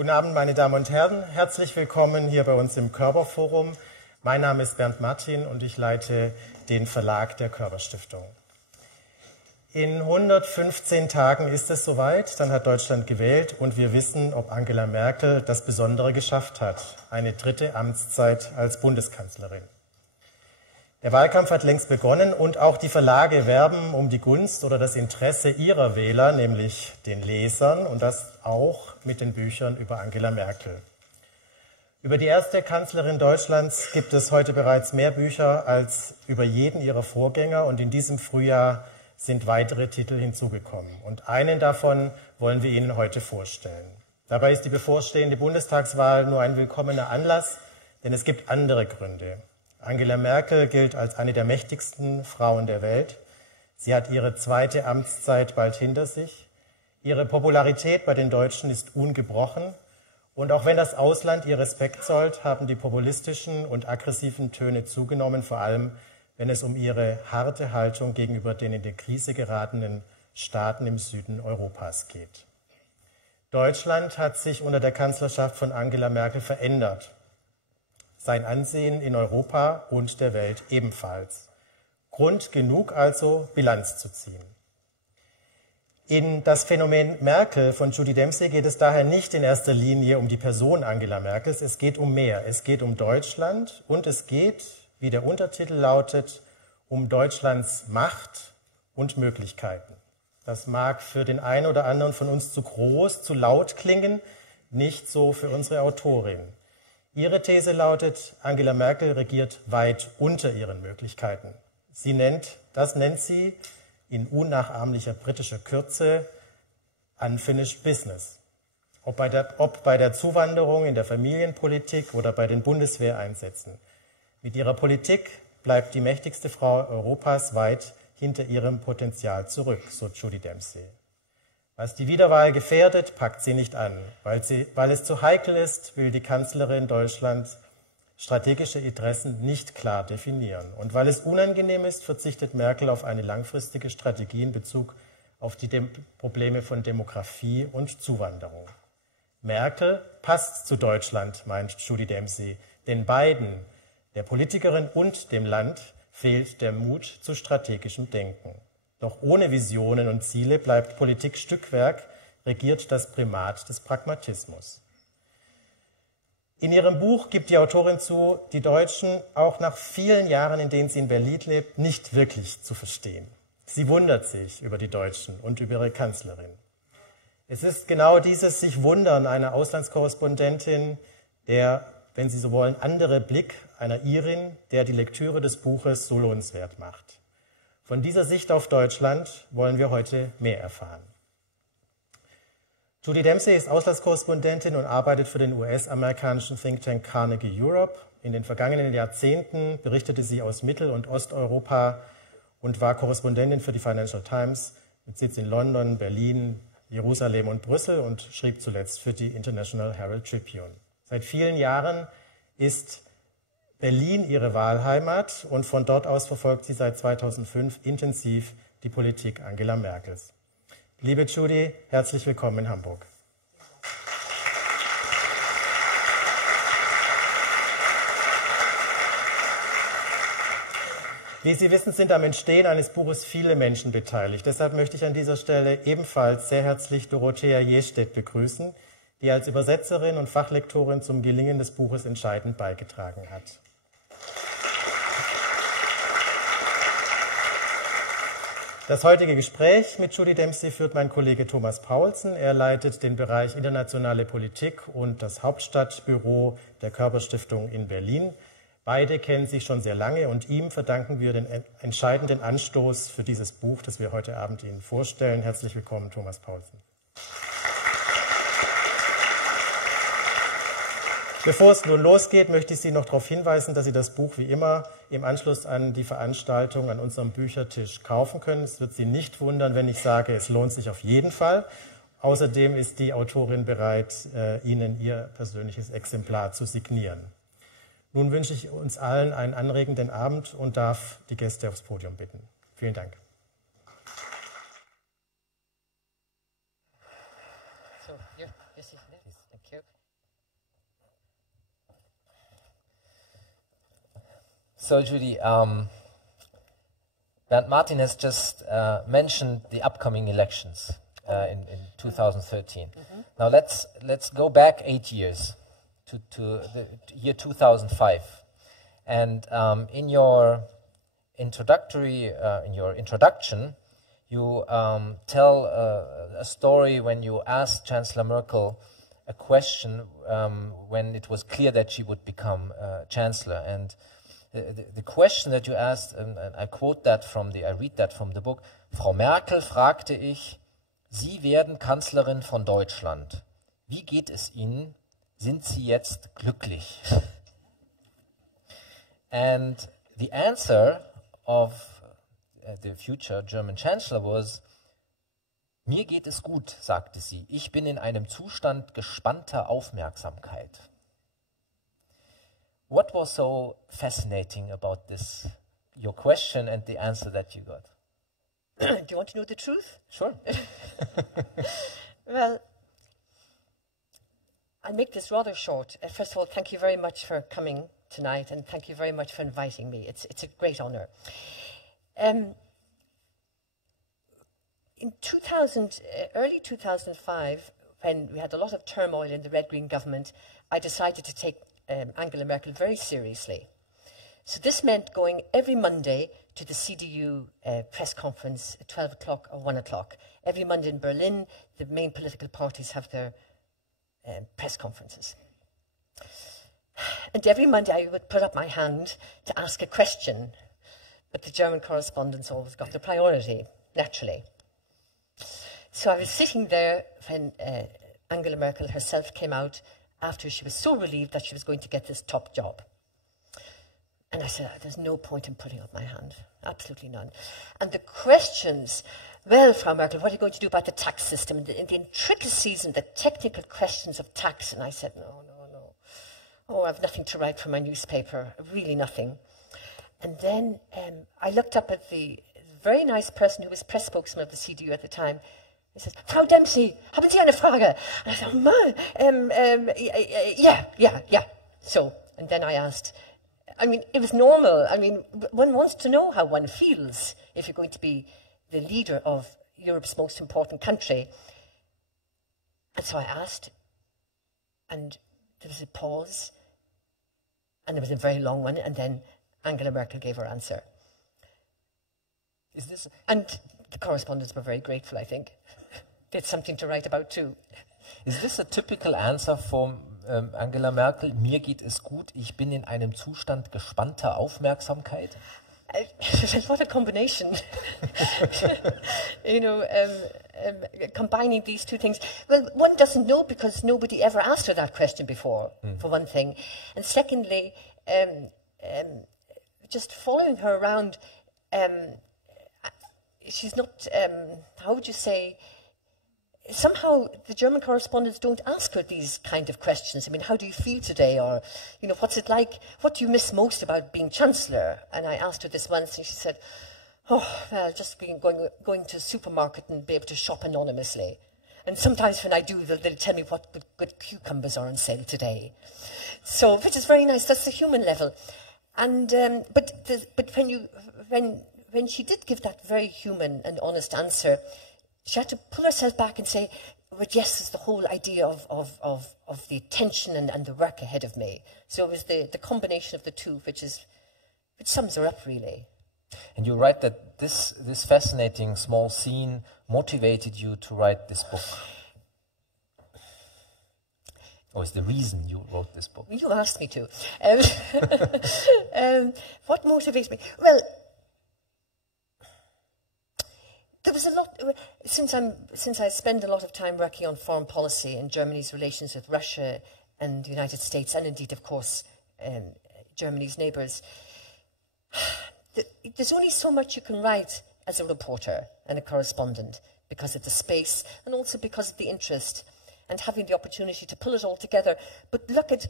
Guten Abend, meine Damen und Herren. Herzlich willkommen hier bei uns im KörberForum. Mein Name ist Bernd Martin und ich leite den Verlag der Körber-Stiftung. In 115 Tagen ist es soweit, dann hat Deutschland gewählt und wir wissen, ob Angela Merkel das Besondere geschafft hat, eine dritte Amtszeit als Bundeskanzlerin. Der Wahlkampf hat längst begonnen und auch die Verlage werben um die Gunst oder das Interesse ihrer Wähler, nämlich den Lesern, und das auch mit den Büchern über Angela Merkel. Über die erste Kanzlerin Deutschlands gibt es heute bereits mehr Bücher als über jeden ihrer Vorgänger und in diesem Frühjahr sind weitere Titel hinzugekommen. Und einen davon wollen wir Ihnen heute vorstellen. Dabei ist die bevorstehende Bundestagswahl nur ein willkommener Anlass, denn es gibt andere Gründe. Angela Merkel gilt als eine der mächtigsten Frauen der Welt. Sie hat ihre zweite Amtszeit bald hinter sich. Ihre Popularität bei den Deutschen ist ungebrochen. Und auch wenn das Ausland ihr Respekt zollt, haben die populistischen und aggressiven Töne zugenommen, vor allem wenn es um ihre harte Haltung gegenüber den in die Krise geratenen Staaten im Süden Europas geht. Deutschland hat sich unter der Kanzlerschaft von Angela Merkel verändert. Sein Ansehen in Europa und der Welt ebenfalls. Grund genug also, Bilanz zu ziehen. In das Phänomen Merkel von Judy Dempsey geht es daher nicht in erster Linie um die Person Angela Merkels, es geht um mehr. Es geht um Deutschland und es geht, wie der Untertitel lautet, um Deutschlands Macht und Möglichkeiten. Das mag für den einen oder anderen von uns zu groß, zu laut klingen, nicht so für unsere Autorin. Ihre These lautet, Angela Merkel regiert weit unter ihren Möglichkeiten. Das nennt sie in unnachahmlicher britischer Kürze Unfinished Business. Ob bei der Zuwanderung, in der Familienpolitik oder bei den Bundeswehreinsätzen. Mit ihrer Politik bleibt die mächtigste Frau Europas weit hinter ihrem Potenzial zurück, so Judy Dempsey. Was die Wiederwahl gefährdet, packt sie nicht an. Weil es zu heikel ist, will die Kanzlerin Deutschlands strategische Interessen nicht klar definieren. Und weil es unangenehm ist, verzichtet Merkel auf eine langfristige Strategie in Bezug auf die Probleme von Demografie und Zuwanderung. Merkel passt zu Deutschland, meint Judy Dempsey, denn beiden, der Politikerin und dem Land, fehlt der Mut zu strategischem Denken. Doch ohne Visionen und Ziele bleibt Politik Stückwerk, regiert das Primat des Pragmatismus. In ihrem Buch gibt die Autorin zu, die Deutschen auch nach vielen Jahren, in denen sie in Berlin lebt, nicht wirklich zu verstehen. Sie wundert sich über die Deutschen und über ihre Kanzlerin. Es ist genau dieses sich Wundern einer Auslandskorrespondentin, der, wenn Sie so wollen, andere Blick einer Irin, der die Lektüre des Buches so lohnenswert macht. Von dieser Sicht auf Deutschland wollen wir heute mehr erfahren. Judy Dempsey ist Auslandskorrespondentin und arbeitet für den US-amerikanischen Think Tank Carnegie Europe. In den vergangenen Jahrzehnten berichtete sie aus Mittel- und Osteuropa und war Korrespondentin für die Financial Times mit Sitz in London, Berlin, Jerusalem und Brüssel und schrieb zuletzt für die International Herald Tribune. Seit vielen Jahren ist Berlin ihre Wahlheimat und von dort aus verfolgt sie seit 2005 intensiv die Politik Angela Merkels. Liebe Judy, herzlich willkommen in Hamburg. Wie Sie wissen, sind am Entstehen eines Buches viele Menschen beteiligt. Deshalb möchte ich an dieser Stelle ebenfalls sehr herzlich Dorothea Jestedt begrüßen, die als Übersetzerin und Fachlektorin zum Gelingen des Buches entscheidend beigetragen hat. Das heutige Gespräch mit Judy Dempsey führt mein Kollege Thomas Paulsen. Er leitet den Bereich Internationale Politik und das Hauptstadtbüro der Körber-Stiftung in Berlin. Beide kennen sich schon sehr lange und ihm verdanken wir den entscheidenden Anstoß für dieses Buch, das wir heute Abend Ihnen vorstellen. Herzlich willkommen, Thomas Paulsen. Bevor es nun losgeht, möchte ich Sie noch darauf hinweisen, dass Sie das Buch wie immer im Anschluss an die Veranstaltung an unserem Büchertisch kaufen können. Es wird Sie nicht wundern, wenn ich sage, es lohnt sich auf jeden Fall. Außerdem ist die Autorin bereit, Ihnen ihr persönliches Exemplar zu signieren. Nun wünsche ich uns allen einen anregenden Abend und darf die Gäste aufs Podium bitten. Vielen Dank. So you're sitting there. Thank you. So, Judy, Bernd Martin has just mentioned the upcoming elections in 2013. Mm-hmm. Now let's go back 8 years to the year 2005, and in your introduction, you tell a story when you asked Chancellor Merkel a question when it was clear that she would become Chancellor, and the question that you asked, and I quote that I read that from the book. Frau Merkel, fragte ich, Sie werden Kanzlerin von Deutschland. Wie geht es Ihnen? Sind Sie jetzt glücklich? And the answer of the future German Chancellor was, mir geht es gut, sagte sie. Ich bin in einem Zustand gespannter Aufmerksamkeit. What was so fascinating about this, your question and the answer that you got? Do you want to know the truth? Sure. Well, I'll make this rather short. First of all, thank you very much for coming tonight, and thank you very much for inviting me. It's a great honor. In early 2005, when we had a lot of turmoil in the Red-Green government, I decided to take Angela Merkel very seriously. So this meant going every Monday to the CDU press conference at 12 o'clock or 1 o'clock. Every Monday in Berlin, the main political parties have their press conferences. And every Monday I would put up my hand to ask a question, but the German correspondents always got the priority, naturally. So I was sitting there when Angela Merkel herself came out after she was so relieved that she was going to get this top job. And I said, there's no point in putting up my hand, absolutely none. And the questions, well, Frau Merkel, what are you going to do about the tax system, and the intricacies and the technical questions of tax? And I said, no. Oh, I have nothing to write for my newspaper, really nothing. And then I looked up at the very nice person who was press spokesman of the CDU at the time. He says, Frau Dempsey, haben Sie eine Frage? And I thought, yeah. So, and then I asked, I mean, it was normal. I mean, one wants to know how one feels if you're going to be the leader of Europe's most important country. And so I asked, and there was a pause, and there was a very long one, and then Angela Merkel gave her answer. And the correspondents were very grateful, I think. They had something to write about too. Is this a typical answer for Angela Merkel? Mir geht es gut, ich bin in einem Zustand gespannter Aufmerksamkeit? What a combination. Combining these two things. Well, one doesn't know because nobody ever asked her that question before, for one thing. And secondly, just following her around, she's not, how would you say, somehow the German correspondents don't ask her these kind of questions. I mean, how do you feel today? Or, what's it like? What do you miss most about being Chancellor? And I asked her this once, and she said, oh, well, just going to a supermarket and be able to shop anonymously. And sometimes when I do, they'll tell me what good cucumbers are on sale today. So, which is very nice. That's the human level. And but when she did give that very human and honest answer, she had to pull herself back and say, but yes, it's the whole idea of the attention and the work ahead of me. So it was the combination of the two, which sums her up, really. And you write that this fascinating small scene motivated you to write this book. Or is the reason you wrote this book? You asked me to. What motivates me? Well, there was a lot, since I spend a lot of time working on foreign policy and Germany's relations with Russia and the United States, and indeed, of course, Germany's neighbours, there's only so much you can write as a reporter and a correspondent because of the space and also because of the interest and having the opportunity to pull it all together. But look at,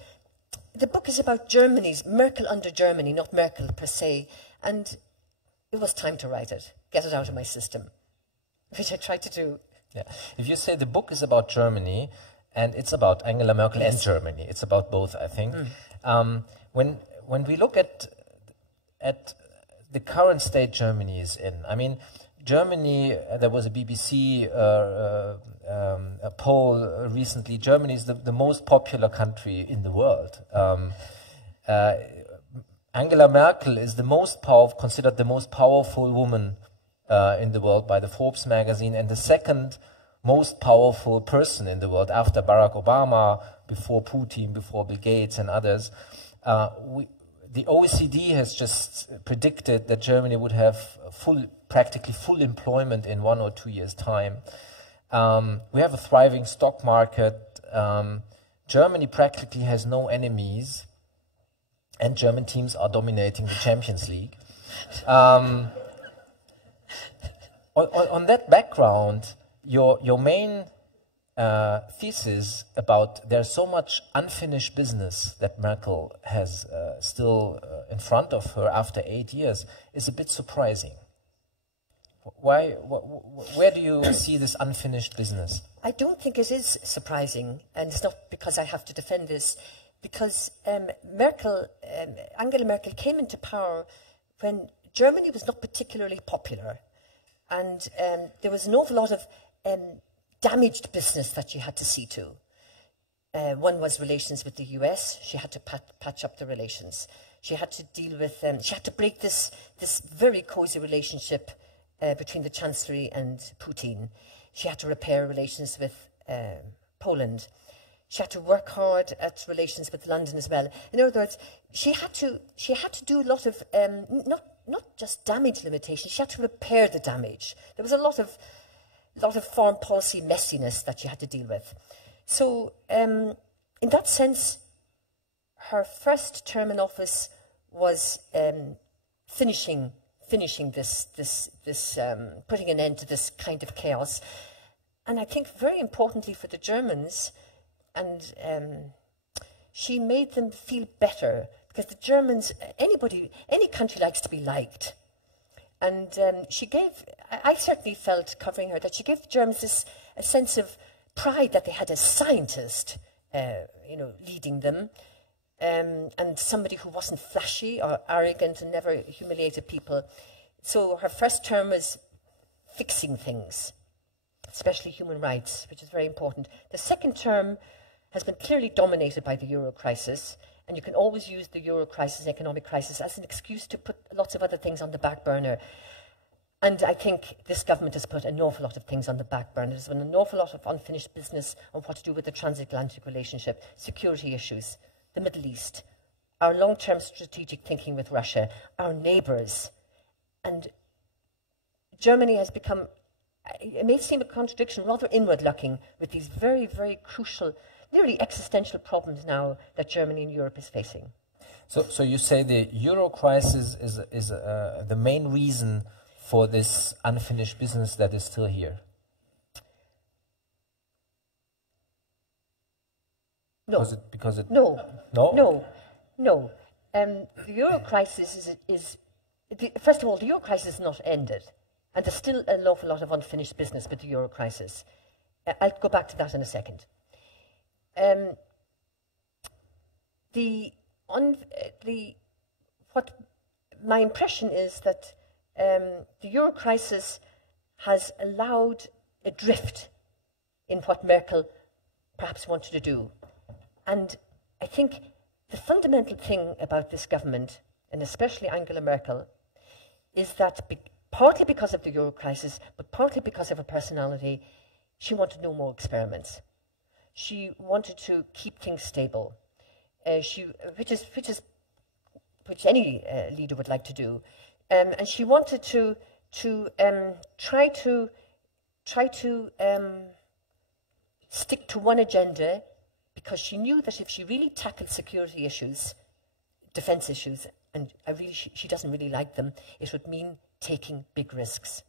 the book is about Germany's, Merkel under Germany, not Merkel per se, and it was time to write it, get it out of my system, which I tried to do Yeah. If you say the book is about Germany, and it's about Angela Merkel and Germany, it's about both, I think. When we look at the current state Germany is in, I mean, Germany, there was a BBC a poll recently. Germany is the most popular country in the world. Angela Merkel is considered the most powerful woman in the world by the Forbes magazine, and the second most powerful person in the world after Barack Obama, before Putin, before Bill Gates and others. The OECD has just predicted that Germany would have practically full employment in 1 or 2 years' time. We have a thriving stock market. Germany practically has no enemies, and German teams are dominating the Champions League. On that background, your main thesis about there's so much unfinished business that Merkel has still in front of her after 8 years is a bit surprising. Why? Where do you see this unfinished business? I don't think it is surprising, and it's not because I have to defend this, because Angela Merkel came into power when Germany was not particularly popular, and there was an awful lot of damaged business that she had to see to. One was relations with the US. She had to patch up the relations. She had to deal with, she had to break this very cozy relationship between the Chancellery and Putin. She had to repair relations with Poland. She had to work hard at relations with London as well. In other words, she had to do a lot of, not just damage limitations, she had to repair the damage. There was a lot of foreign policy messiness that she had to deal with. So, in that sense, her first term in office was finishing this putting an end to this kind of chaos. And I think very importantly for the Germans, and she made them feel better, because the Germans, any country likes to be liked. And she gave, I certainly felt, covering her, that she gave the Germans a sense of pride that they had a scientist, leading them, and somebody who wasn't flashy or arrogant and never humiliated people. So her first term was fixing things, especially human rights, which is very important. The second term has been clearly dominated by the euro crisis, and you can always use the euro crisis, economic crisis, as an excuse to put lots of other things on the back burner. And I think this government has put an awful lot of things on the back burner. There's been an awful lot of unfinished business on what to do with the transatlantic relationship, security issues, the Middle East, our long-term strategic thinking with Russia, our neighbours. And Germany has become, it may seem a contradiction, rather inward-looking with these very, very crucial, nearly existential problems now that Germany and Europe is facing. So you say the euro crisis is the main reason for this unfinished business that is still here? No. No. The euro crisis first of all, the euro crisis is not ended, and there's still an awful lot of unfinished business with the euro crisis. I'll go back to that in a second. What my impression is that the euro crisis has allowed a drift in what Merkel perhaps wanted to do. And I think the fundamental thing about this government, and especially Angela Merkel, is that partly because of the euro crisis, but partly because of her personality, she wanted no more experiments. She wanted to keep things stable, which any leader would like to do. And she wanted to try to stick to one agenda, because she knew that if she really tackled security issues, defense issues, and she doesn't really like them, it would mean taking big risks.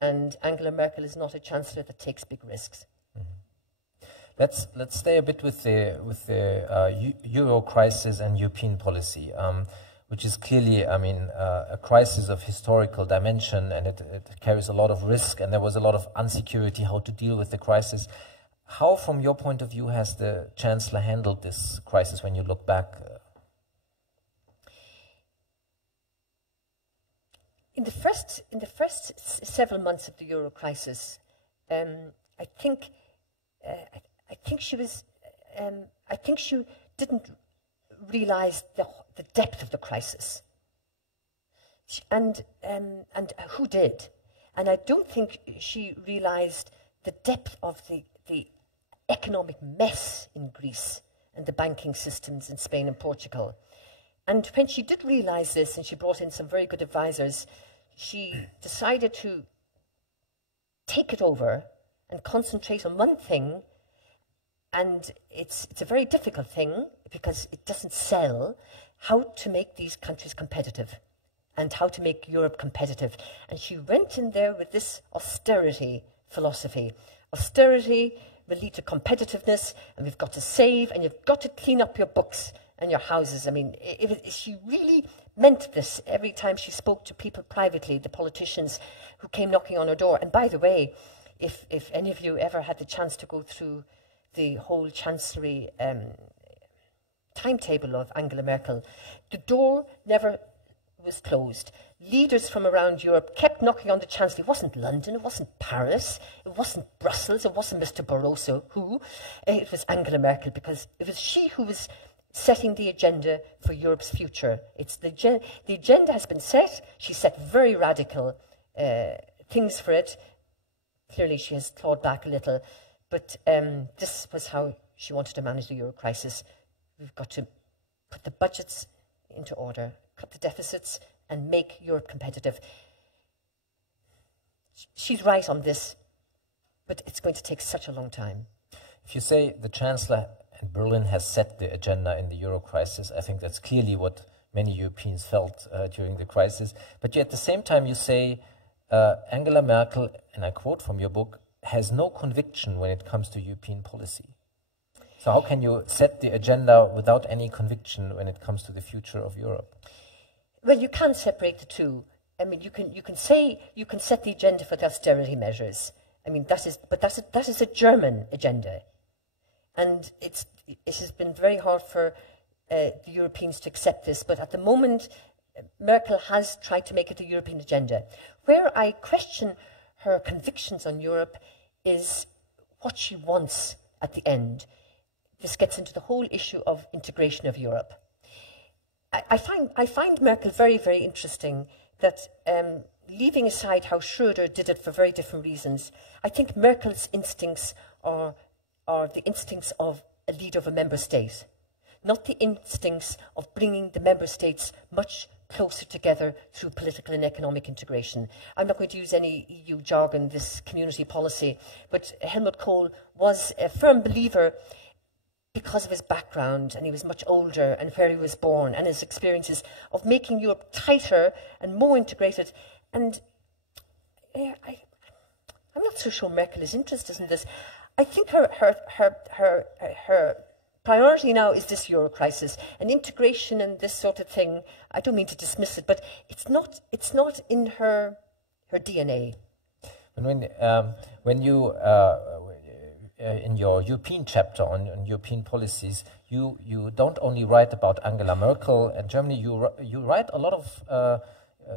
And Angela Merkel is not a chancellor that takes big risks. Mm-hmm. Let's stay a bit with the euro crisis and European policy. which is clearly, I mean, a crisis of historical dimension, and it carries a lot of risk, and there was a lot of insecurity how to deal with the crisis. How, from your point of view, has the Chancellor handled this crisis when you look back? In the first several months of the Euro crisis, I think she didn't realize the depth of the crisis, and who did? And I don't think she realized the depth of the economic mess in Greece and the banking systems in Spain and Portugal. And when she did realize this, and she brought in some very good advisors, she decided to take it over and concentrate on one thing. And it's a very difficult thing because it doesn't sell, how to make these countries competitive and how to make Europe competitive. And she went in there with this austerity philosophy. Austerity will lead to competitiveness, and we've got to save, and you've got to clean up your books and your houses. I mean, she really meant this every time she spoke to people privately, the politicians who came knocking on her door. And by the way, if any of you ever had the chance to go through the whole Chancellery timetable of Angela Merkel, the door never was closed. Leaders from around Europe kept knocking on the Chancellery. It wasn't London, it wasn't Paris, it wasn't Brussels, it wasn't Mr. Barroso, it was Angela Merkel, because it was she who was setting the agenda for Europe's future. It's the agenda has been set. She set very radical things for it. Clearly she has clawed back a little, but this was how she wanted to manage the Euro crisis. We've got to put the budgets into order, cut the deficits, and make Europe competitive. She's right on this, but it's going to take such a long time. If you say the Chancellor and Berlin has set the agenda in the Euro crisis, I think that's clearly what many Europeans felt during the crisis. But yet at the same time you say Angela Merkel, and I quote from your book, has no conviction when it comes to European policy. So how can you set the agenda without any conviction when it comes to the future of Europe? Well, you can separate the two. I mean, you can say you can set the agenda for the austerity measures. I mean, that is a German agenda, and it has been very hard for the Europeans to accept this. But at the moment, Merkel has tried to make it a European agenda. Where I question her convictions on Europe is what she wants at the end. This gets into the whole issue of integration of Europe. I find Merkel very, very interesting that, leaving aside how Schröder did it for very different reasons, I think Merkel's instincts are the instincts of a leader of a member state, not the instincts of bringing the member states much closer together through political and economic integration. I'm not going to use any EU jargon, this community policy, but Helmut Kohl was a firm believer because of his background, and he was much older, and where he was born, and his experiences of making Europe tighter and more integrated. And I'm not so sure Merkel is interested in this. I think her priority now is this Euro crisis, and integration and this sort of thing. I don't mean to dismiss it, but it's not in her DNA. When you in your European chapter on European policies, you don't only write about Angela Merkel and Germany, you write a lot of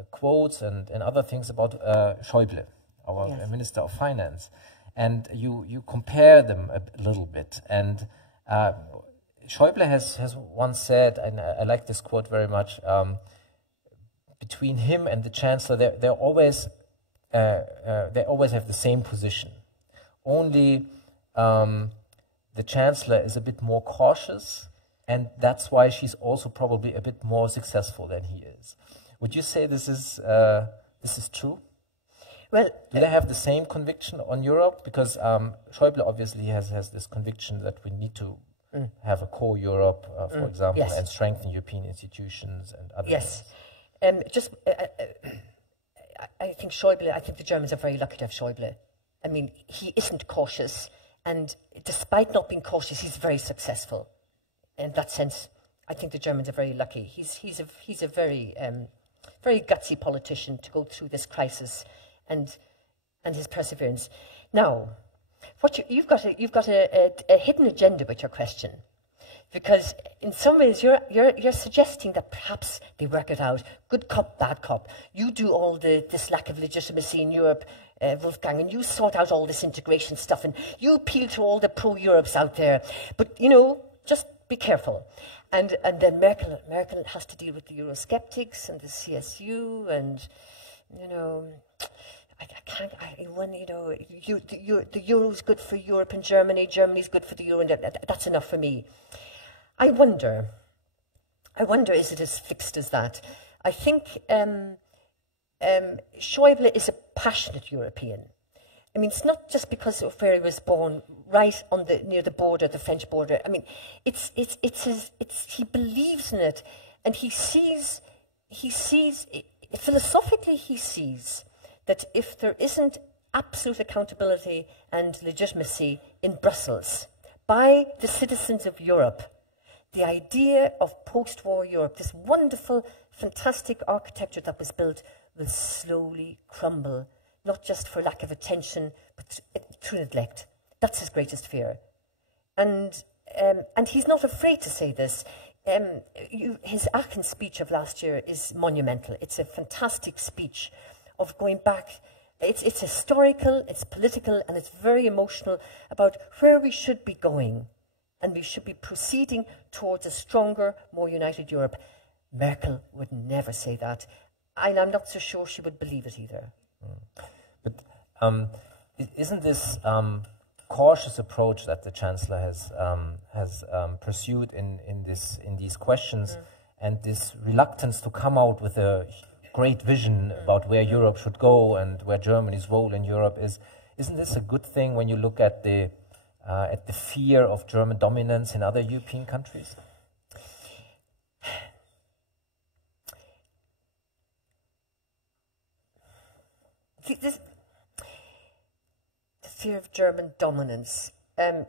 quotes and other things about Schäuble, our Minister of Finance, and you compare them a little bit. And Schäuble has once said, and I like this quote very much, between him and the Chancellor, they always have the same position. Only the Chancellor is a bit more cautious, and that's why she's also probably a bit more successful than he is. Would you say this is true? Well, do they have the same conviction on Europe? Because Schäuble obviously has this conviction that we need to have a core Europe, for example, yes, and strengthen European institutions and other yes. things. I think Schäuble, I think the Germans are very lucky to have Schäuble. I mean, he isn't cautious, and despite not being cautious, he's very successful. In that sense, I think the Germans are very lucky. He's a very very gutsy politician to go through this crisis, and his perseverance. Now, you've got a hidden agenda with your question, because in some ways you're suggesting that perhaps they work it out. Good cop, bad cop. You do all this lack of legitimacy in Europe, Wolfgang, and you sort out all this integration stuff, and you appeal to all the pro-Europes out there. But just be careful. And then Merkel has to deal with the Eurosceptics and the CSU, and the Euro's good for Europe and Germany. Germany's good for the Euro, and that's enough for me. I wonder, is it as fixed as that? I think Schäuble is a passionate European. I mean, it's not just because of where he was born, right on near the border, the French border. I mean, he believes in it, and he sees philosophically, he sees that if there isn't absolute accountability and legitimacy in Brussels by the citizens of Europe, the idea of post-war Europe, this wonderful, fantastic architecture that was built, will slowly crumble, not just for lack of attention, but through neglect. That's his greatest fear. And he's not afraid to say this. His Aachen speech of last year is monumental. It's a fantastic speech of going back. It's historical, it's political, and it's very emotional about where we should be going. And we should be proceeding towards a stronger, more united Europe. Merkel would never say that. And I'm not so sure she would believe it either. But isn't this cautious approach that the Chancellor has pursued in these questions, and this reluctance to come out with a great vision about where Europe should go and where Germany's role in Europe is, isn't this a good thing when you look at the fear of German dominance in other European countries? The fear of German dominance.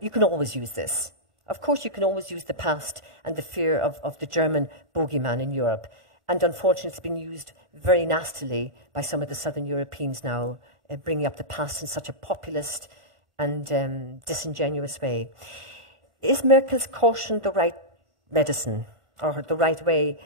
You can always use this. Of course, you can always use the past and the fear of the German bogeyman in Europe. And unfortunately, it's been used very nastily by some of the southern Europeans now, bringing up the past in such a populist and disingenuous way. Is Merkel's caution the right medicine, or the right way?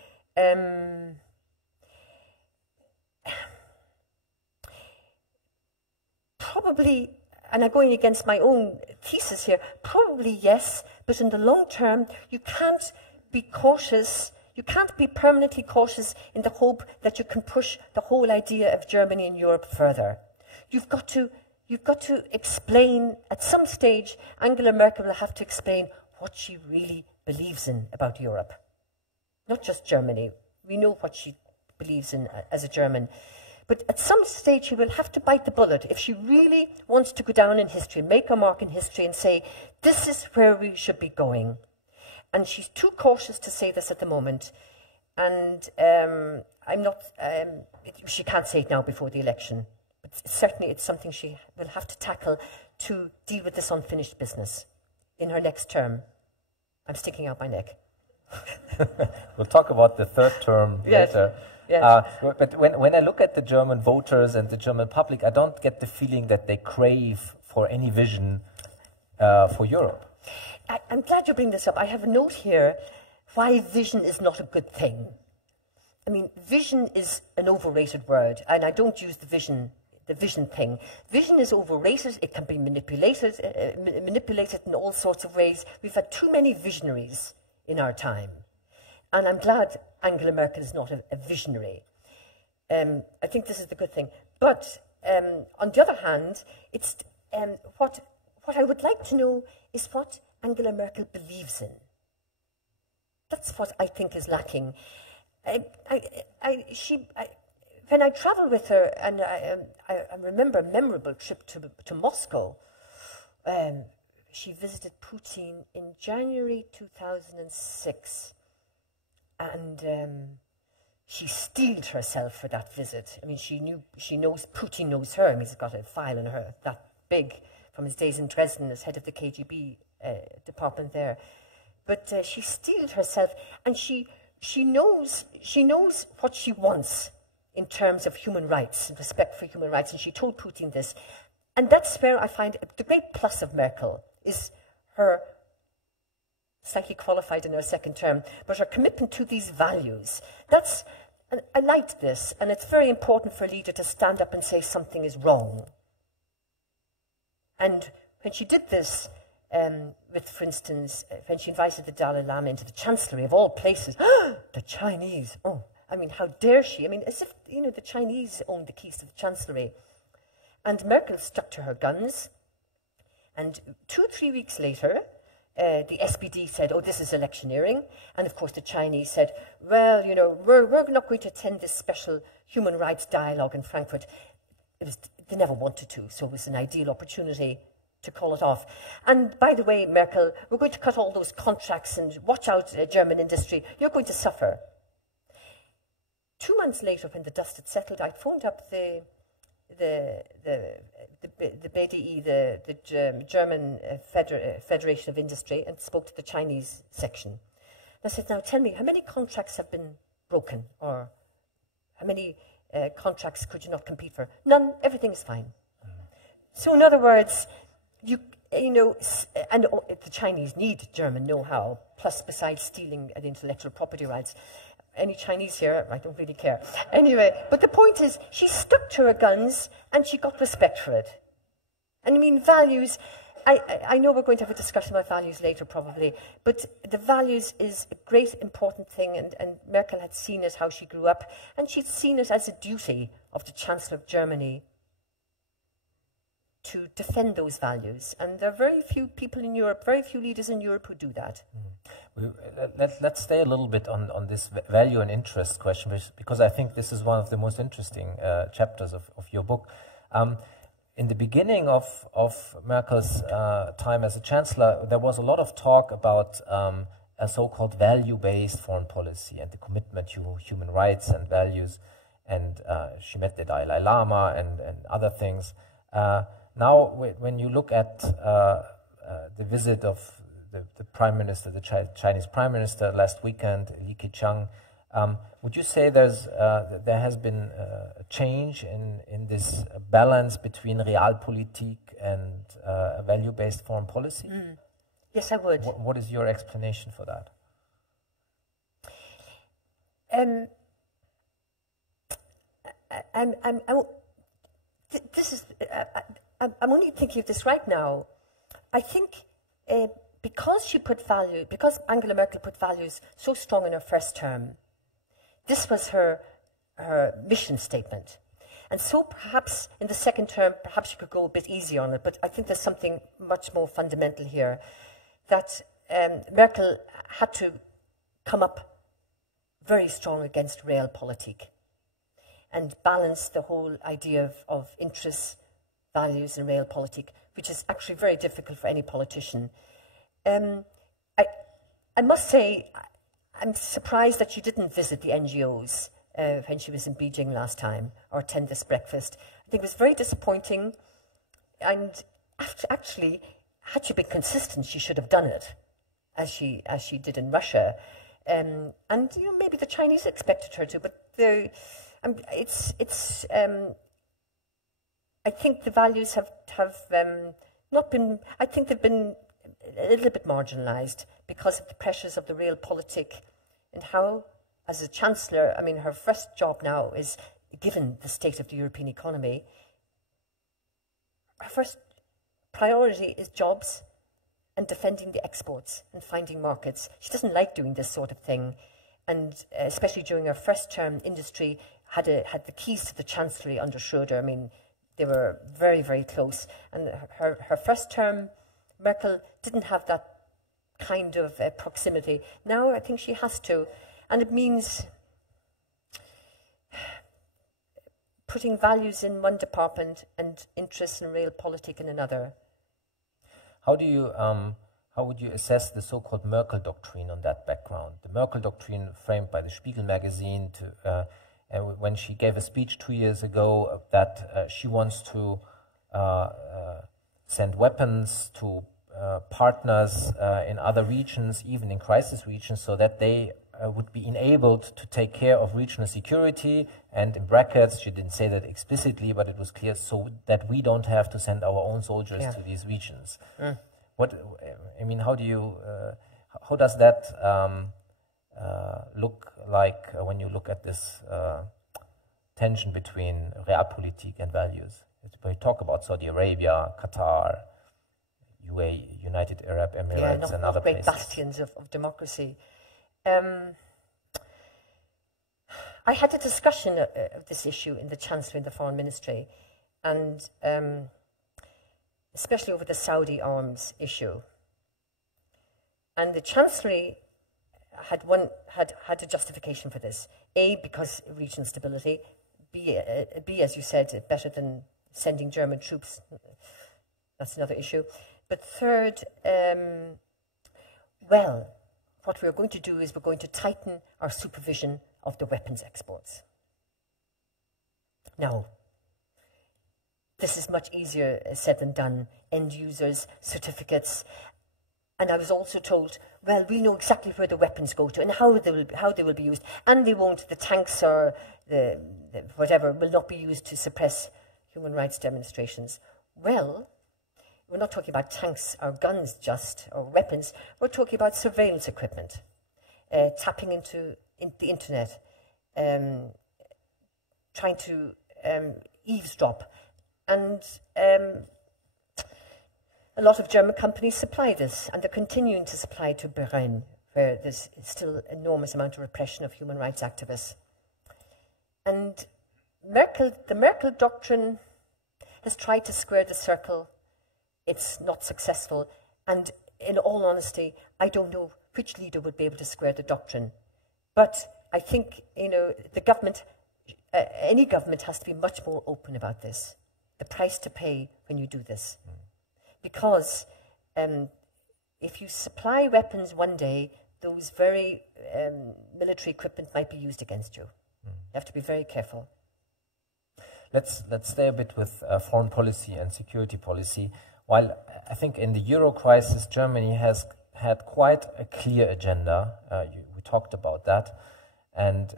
Probably, and I'm going against my own thesis here, probably yes, but in the long term, you can't be cautious, you can't be permanently cautious in the hope that you can push the whole idea of Germany and Europe further. You've got to explain, at some stage, Angela Merkel will have to explain what she really believes in about Europe. Not just Germany. We know what she believes in as a German. But at some stage, she will have to bite the bullet if she really wants to go down in history, make her mark in history and say, this is where we should be going. And she's too cautious to say this at the moment. And she can't say it now before the election. But certainly it's something she will have to tackle to deal with this unfinished business in her next term. I'm sticking out my neck. We'll talk about the third term later. Yes. But when I look at the German voters and the German public, I don't get the feeling that they crave for any vision for Europe. I'm glad you bring this up. I have a note here why vision is not a good thing. I mean, vision is an overrated word, and I don't use the vision thing. Vision is overrated. It can be manipulated in all sorts of ways. We've had too many visionaries in our time. And I'm glad Angela Merkel is not a visionary. I think this is the good thing. But on the other hand, it's what I would like to know is what Angela Merkel believes in. That's what I think is lacking. When I travel with her, and I remember a memorable trip to Moscow. She visited Putin in January 2006. And she steeled herself for that visit. I mean, Putin knows her. I mean, he's got a file on her that big from his days in Dresden as head of the KGB department there. but she steeled herself, and she knows what she wants in terms of human rights and respect for human rights, and she told Putin this. And that's where I find the great plus of Merkel is her, slightly qualified in her second term, but her commitment to these values. And I liked this, and it's very important for a leader to stand up and say something is wrong. And when she did this, for instance, when she invited the Dalai Lama into the Chancellery, of all places, the Chinese, oh, I mean, how dare she? I mean, as if, you know, the Chinese owned the keys to the Chancellery. And Merkel stuck to her guns, and 2 or 3 weeks later, the SPD said, oh, this is electioneering. And of course, the Chinese said, well, you know, we're not going to attend this special human rights dialogue in Frankfurt. They never wanted to, so it was an ideal opportunity to call it off. And by the way, Merkel, we're going to cut all those contracts and watch out, German industry. You're going to suffer. 2 months later, when the dust had settled, I phoned up the BDI, the German Federation of Industry, and spoke to the Chinese section. And I said, now tell me, how many contracts have been broken? Or how many contracts could you not compete for? None, everything's fine. So in other words, you know, and the Chinese need German know-how, plus besides stealing the intellectual property rights. Any Chinese here, I don't really care. Anyway, but the point is, she stuck to her guns and she got respect for it. And I mean, values, I know we're going to have a discussion about values later probably, but the values is a great important thing, and Merkel had seen it how she grew up, and she'd seen it as a duty of the Chancellor of Germany to defend those values. And there are very few people in Europe, very few leaders in Europe who do that. Let's stay a little bit on this value and interest question, because I think this is one of the most interesting chapters of your book. In the beginning of Merkel's time as a chancellor, there was a lot of talk about a so-called value-based foreign policy and the commitment to human rights and values. And she met the Dalai Lama and other things. Now, when you look at the visit of the Prime Minister, the Chinese Prime Minister last weekend, Li Keqiang, would you say there has been a change in this balance between realpolitik and value-based foreign policy? Yes, I would. What is your explanation for that? I'm only thinking of this right now. I think because Angela Merkel put values so strong in her first term, this was her mission statement. And so perhaps in the second term, perhaps you could go a bit easier on it, but I think there's something much more fundamental here, that Merkel had to come up very strong against realpolitik and balance the whole idea of interests, values and realpolitik, which is actually very difficult for any politician. I must say, I'm surprised that she didn't visit the NGOs when she was in Beijing last time, or attend this breakfast. I think it was very disappointing, and actually, had she been consistent, she should have done it, as she did in Russia. And you know, maybe the Chinese expected her to, but I think the values have not been. I think they've been a little bit marginalised because of the pressures of the realpolitik, and how, as a chancellor, I mean, her first job now is, given the state of the European economy, her first priority is jobs and defending the exports and finding markets. She doesn't like doing this sort of thing, and especially during her first term, industry had the keys to the chancellery under Schröder. I mean, they were very, very close. And her first term, Merkel didn't have that kind of proximity. Now I think she has to, and it means putting values in one department and interests and realpolitik in another. How would you assess the so-called Merkel doctrine on that background? The Merkel doctrine, framed by the Spiegel magazine, when she gave a speech 2 years ago, that she wants to send weapons to partners in other regions, even in crisis regions, so that they would be enabled to take care of regional security, and in brackets, she didn't say that explicitly, but it was clear, so that we don't have to send our own soldiers to these regions. What, I mean, how do you, how does that look like when you look at this tension between realpolitik and values? We talk about Saudi Arabia, Qatar, UAE, United Arab Emirates, and other great places. Bastions of democracy. I had a discussion of this issue in the Chancellor in the Foreign Ministry, and especially over the Saudi arms issue. And the Chancellery had a justification for this. A, because of regional stability. B, as you said, better than sending German troops. That's another issue. But third, well, what we're going to do is we're going to tighten our supervision of the weapons exports. Now, this is much easier said than done. End users, certificates. And I was also told, well, we know exactly where the weapons go to and how they will be used. And they won't, the tanks or the whatever will not be used to suppress human rights demonstrations. Well, we're not talking about tanks or guns just, or weapons. We're talking about surveillance equipment, tapping into the internet, trying to eavesdrop. And a lot of German companies supply this, and they're continuing to supply to Bahrain, where there's still an enormous amount of repression of human rights activists. And the Merkel doctrine has tried to square the circle. It's not successful. And in all honesty, I don't know which leader would be able to square the doctrine. But I think, you know, the government, any government has to be much more open about this. The price to pay when you do this. Because if you supply weapons one day, those very military equipment might be used against you. You have to be very careful. Let's stay a bit with foreign policy and security policy. While I think in the Euro crisis, Germany has had quite a clear agenda. We talked about that. And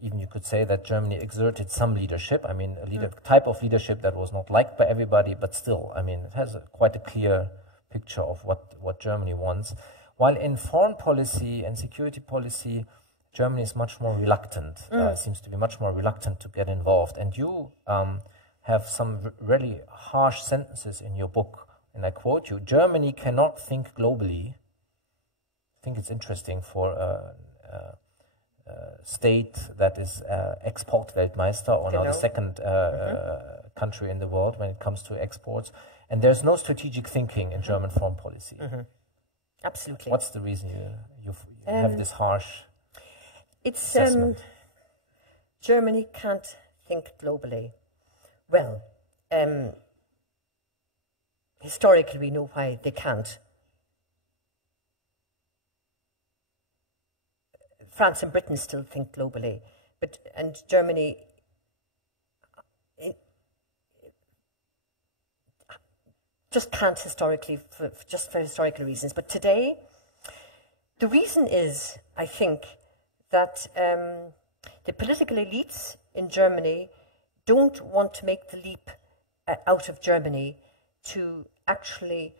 even you could say that Germany exerted some leadership. I mean, a type of leadership that was not liked by everybody, but still, I mean, it has quite a clear picture of what Germany wants. While in foreign policy and security policy, Germany is much more reluctant, seems to be much more reluctant to get involved. And you have some really harsh sentences in your book, and I quote you, "Germany cannot think globally." I think it's interesting for a state that is Export-Weltmeister, or now the second country in the world when it comes to exports. And there's no strategic thinking in German foreign policy. Absolutely. What's the reason you have this harsh It's Germany can't think globally. Well, historically we know why they can't. France and Britain still think globally, and Germany just can't historically, for historical reasons. But today, the reason is, I think, that the political elites in Germany don't want to make the leap out of Germany to actually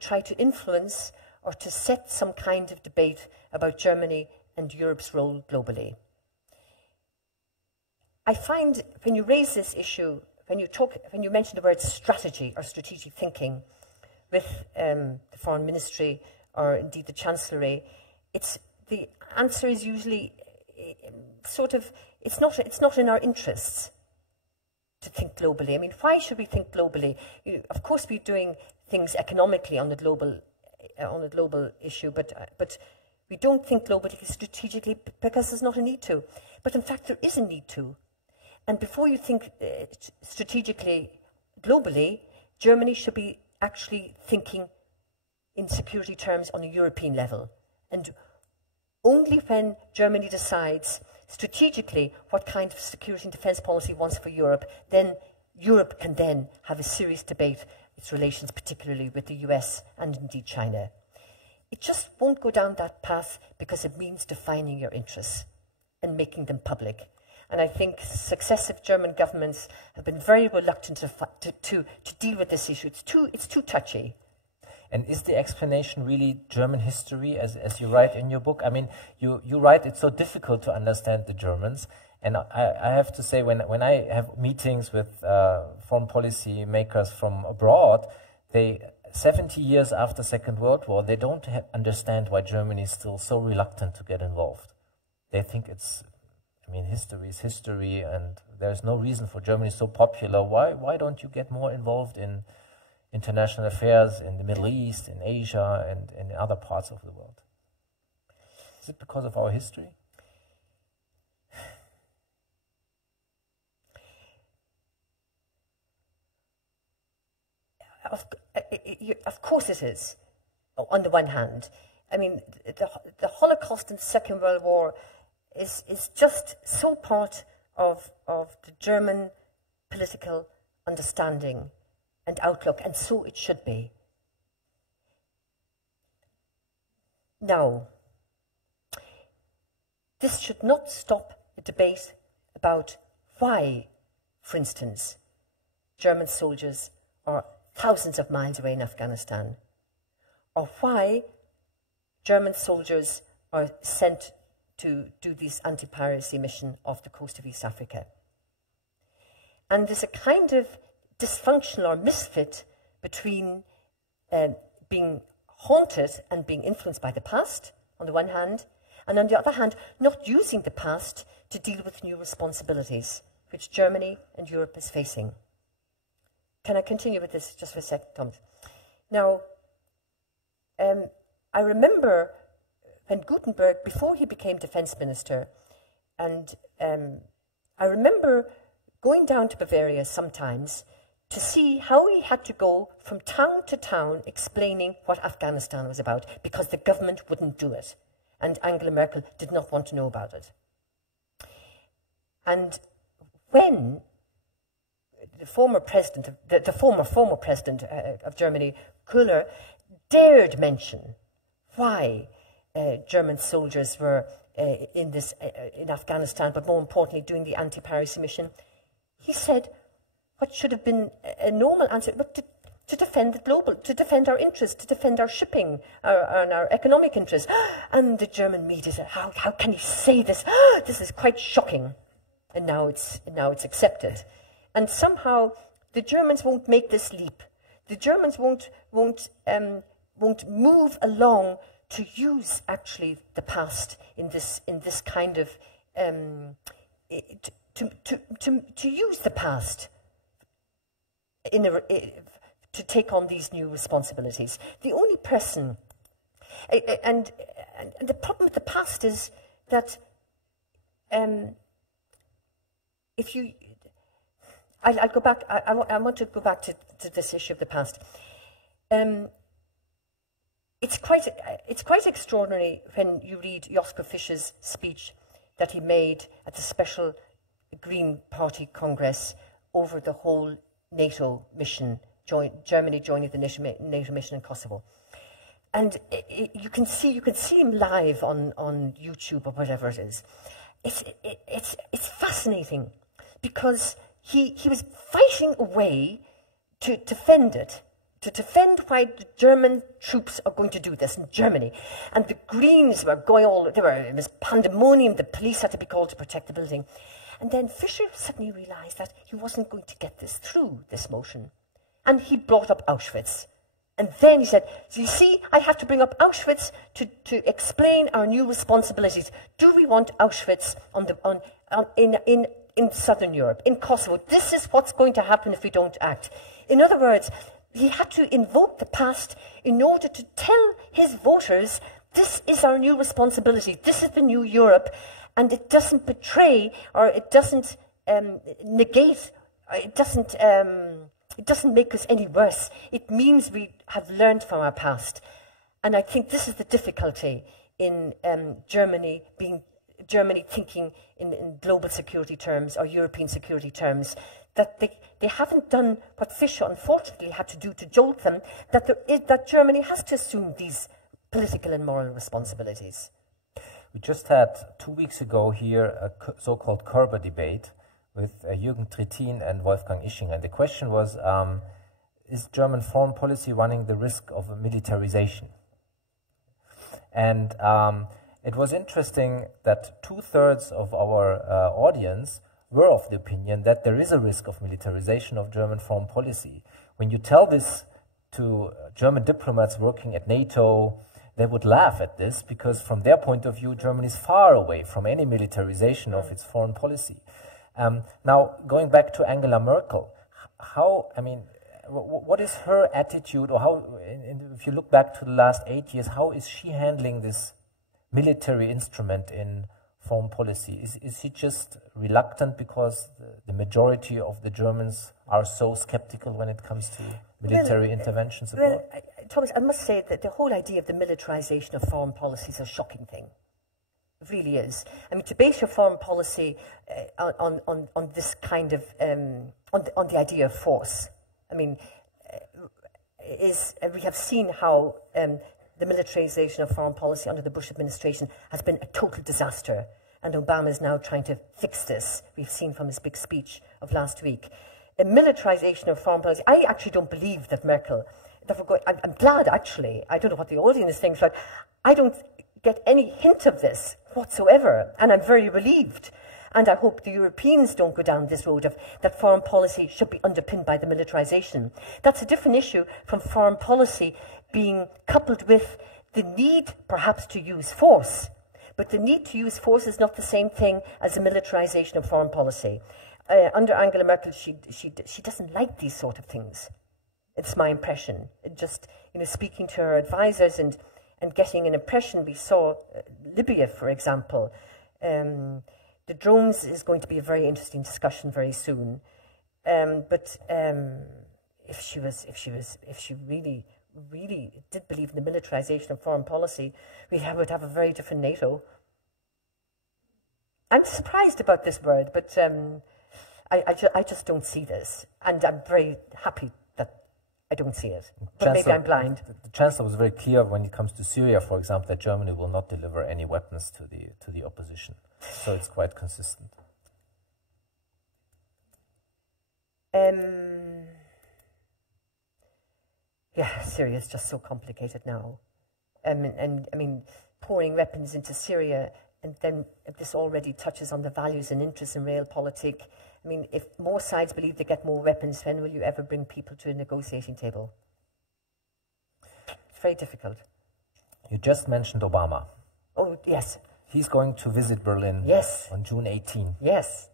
try to influence or to set some kind of debate about Germany and Europe's role globally. I find when you raise this issue, when you mention the word strategy or strategic thinking with the Foreign Ministry or indeed the Chancellery, the answer is usually sort of, it's not in our interests to think globally. I mean, why should we think globally? Of course, we're doing things economically on the global issue, but we don't think globally strategically because there's not a need to. But in fact, there is a need to. And before you think strategically globally, Germany should be actually thinking in security terms on a European level. And only when Germany decides strategically what kind of security and defence policy it wants for Europe, then Europe can then have a serious debate its relations particularly with the US and indeed China. It just won't go down that path because it means defining your interests and making them public. And I think successive German governments have been very reluctant to deal with this issue. It's too touchy. And is the explanation really German history, as you write in your book? I mean, you write it's so difficult to understand the Germans. And I have to say, when I have meetings with foreign policy makers from abroad, 70 years after the Second World War, they don't understand why Germany is still so reluctant to get involved. They think history is history, and there's no reason for Germany so popular. Why don't you get more involved in international affairs in the Middle East, in Asia, and in other parts of the world? Is it because of our history? Of course it is, on the one hand. I mean, the Holocaust and the Second World War is just so part of the German political understanding and outlook, and so it should be. Now, this should not stop the debate about why, for instance, German soldiers are thousands of miles away in Afghanistan, or why German soldiers are sent to do this anti-piracy mission off the coast of East Africa. And there's a kind of dysfunctional or misfit between being haunted and being influenced by the past, on the one hand, and on the other hand, not using the past to deal with new responsibilities, which Germany and Europe is facing. Can I continue with this just for a second, Thomas? Now, I remember when Gutenberg, before he became defense minister, and I remember going down to Bavaria sometimes to see how he had to go from town to town explaining what Afghanistan was about, because the government wouldn't do it, and Angela Merkel did not want to know about it. And when the former president, the former president of Germany, Köhler, dared mention why German soldiers were in Afghanistan, but more importantly doing the anti-piracy mission, he said what should have been a normal answer, but to defend the global, to defend our interests, to defend our shipping, and our economic interests. And the German media said, how can you say this? This is quite shocking. And now it's accepted. And somehow the Germans won't make this leap. The Germans won't move along to use actually the past in this kind of to use the past to take on these new responsibilities. The only person, and the problem with the past is that if you, I'll go back. I want to go back to this issue of the past. It's quite extraordinary when you read Joschka Fischer's speech that he made at the special Green Party Congress over the whole NATO mission, Germany joining the NATO mission in Kosovo. And you can see him live on YouTube or whatever it is. It's fascinating because he was fighting away to defend it, to defend why the German troops are going to do this in Germany. And the Greens were going it was pandemonium, the police had to be called to protect the building. And then Fischer suddenly realized that he wasn't going to get this through, this motion. And he brought up Auschwitz. And then he said, so you see, I have to bring up Auschwitz to explain our new responsibilities. Do we want Auschwitz in Southern Europe, in Kosovo? This is what's going to happen if we don't act. In other words, he had to invoke the past in order to tell his voters, this is our new responsibility, this is the new Europe, and it doesn't betray, or it doesn't negate, it doesn't make us any worse. It means we have learned from our past. And I think this is the difficulty in Germany thinking in global security terms or European security terms, that they haven't done what Fischer unfortunately had to do to jolt them, that Germany has to assume these political and moral responsibilities. We just had 2 weeks ago here a so-called Körber debate with Jürgen Trittin and Wolfgang Ischinger. And the question was, is German foreign policy running the risk of a militarization? And it was interesting that 2/3 of our audience were of the opinion that there is a risk of militarization of German foreign policy. When you tell this to German diplomats working at NATO, they would laugh at this, because from their point of view, Germany is far away from any militarization of its foreign policy. Now, going back to Angela Merkel, what is her attitude, or how, if you look back to the last 8 years, how is she handling this military instrument in foreign policy? Is she just reluctant because the majority of the Germans are so skeptical when it comes to military interventions abroad? Well, Thomas, I must say that the whole idea of the militarization of foreign policy is a shocking thing. It really is. I mean, to base your foreign policy on this kind of, on the idea of force, I mean, we have seen how the militarization of foreign policy under the Bush administration has been a total disaster, and Obama is now trying to fix this. We've seen from his big speech of last week. A militarization of foreign policy, I actually don't believe that Merkel, I'm glad actually, I don't know what the audience thinks, but I don't get any hint of this whatsoever, and I'm very relieved. And I hope the Europeans don't go down this road of that foreign policy should be underpinned by the militarization. That's a different issue from foreign policy being coupled with the need, perhaps, to use force. But the need to use force is not the same thing as the militarization of foreign policy. Under Angela Merkel, she doesn't like these sort of things. It's my impression. Just, speaking to her advisors and getting an impression, we saw Libya, for example. The drones is going to be a very interesting discussion very soon. But if she really did believe in the militarization of foreign policy, we would have a very different NATO. I'm surprised about this word, but I just don't see this, and I'm very happy that I don't see it. But maybe I'm blind. The Chancellor was very clear when it comes to Syria, for example, that Germany will not deliver any weapons to the opposition. So it's quite consistent. Yeah, Syria is just so complicated now. And I mean, pouring weapons into Syria, and then this already touches on the values and interests in realpolitik. I mean, if more sides believe they get more weapons, when will you ever bring people to a negotiating table? It's very difficult. You just mentioned Obama. Oh, yes. He's going to visit Berlin on June 18. Yes.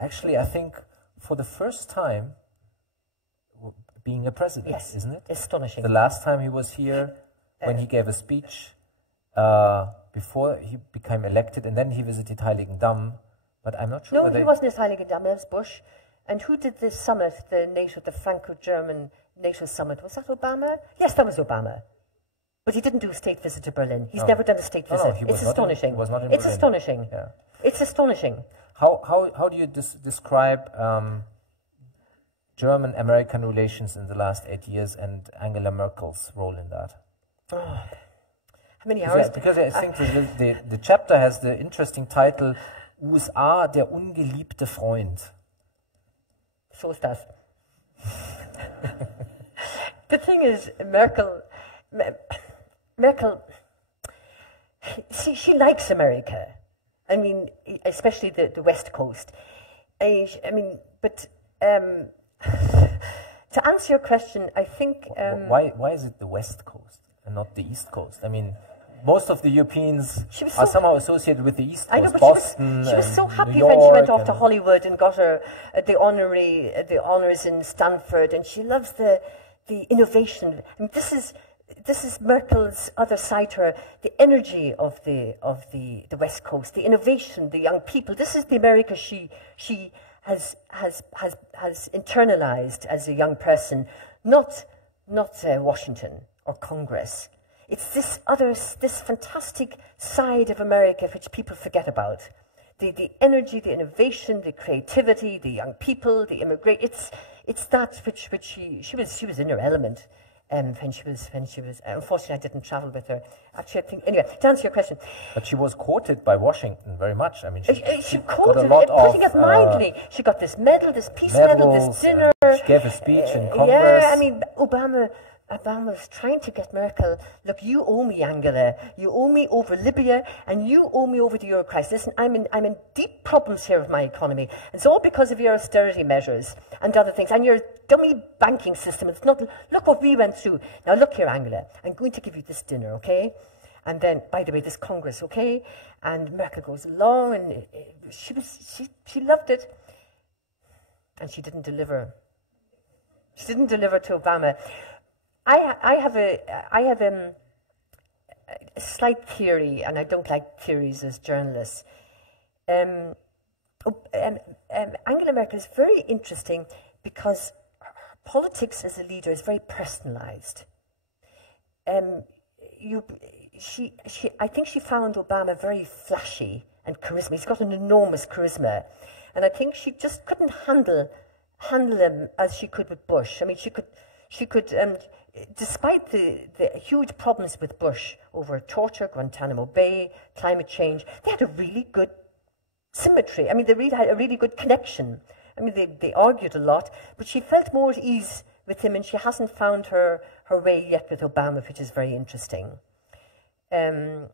Actually, I think for the first time, being a president, isn't it? Astonishing. The last time he was here, when he gave a speech before he became elected, and then he visited Heiligendamm, but I'm not sure. No, he wasn't at Heiligendamm, it was Bush. And who did this summit, the NATO, the Franco-German NATO summit? Was that Obama? Yes, that was Obama. But he didn't do a state visit to Berlin. He's never done a state visit. It's astonishing. He was not in It's Berlin. astonishing. Yeah. It's astonishing. How do you describe German-American relations in the last 8 years and Angela Merkel's role in that? Oh, how many hours? Because I think the chapter has the interesting title, USA, der ungeliebte Freund. So is that. The thing is, Merkel, she likes America. I mean, especially the West Coast. I mean, but to answer your question, I think... why is it the West Coast and not the East Coast? I mean, most of the Europeans are somehow associated with the East Coast. I know, but Boston, she was so happy New York, when she went off to Hollywood and got her the honors in Stanford, and she loves the innovation. I mean, this is Merkel's other side to her, the energy of the West Coast, the innovation, the young people. This is the America she has internalized as a young person, not Washington or Congress. It's this fantastic side of America which people forget about. the energy, the innovation, the creativity, the young people, the immigrant. It's that which she was in her element. When she was, unfortunately, I didn't travel with her. Actually, I think, anyway, to answer your question. But she was courted by Washington very much. I mean, she courted, putting it mildly. She got this medal, this peace medal, this dinner. She gave a speech in Congress. Yeah, I mean, Obama was trying to get Merkel, look, you owe me, Angela. You owe me over Libya, and you owe me over the euro crisis. Listen, I'm in deep problems here with my economy. It's all because of your austerity measures and other things, and your dummy banking system. It's not, look what we went through. Now, look here, Angela, I'm going to give you this dinner, okay? And then, by the way, this Congress, okay? And Merkel goes along, and she loved it. And she didn't deliver. She didn't deliver to Obama. I have a slight theory, and I don't like theories as journalists. Angela Merkel is very interesting because her politics as a leader is very personalized. I think she found Obama very flashy and charisma. He's got an enormous charisma, and I think she just couldn't handle him as she could with Bush. I mean, she could. Despite the huge problems with Bush over torture, Guantanamo Bay, climate change, they had a really good symmetry. I mean, they really had a really good connection. I mean, they argued a lot, but she felt more at ease with him, and she hasn't found her way yet with Obama, which is very interesting. I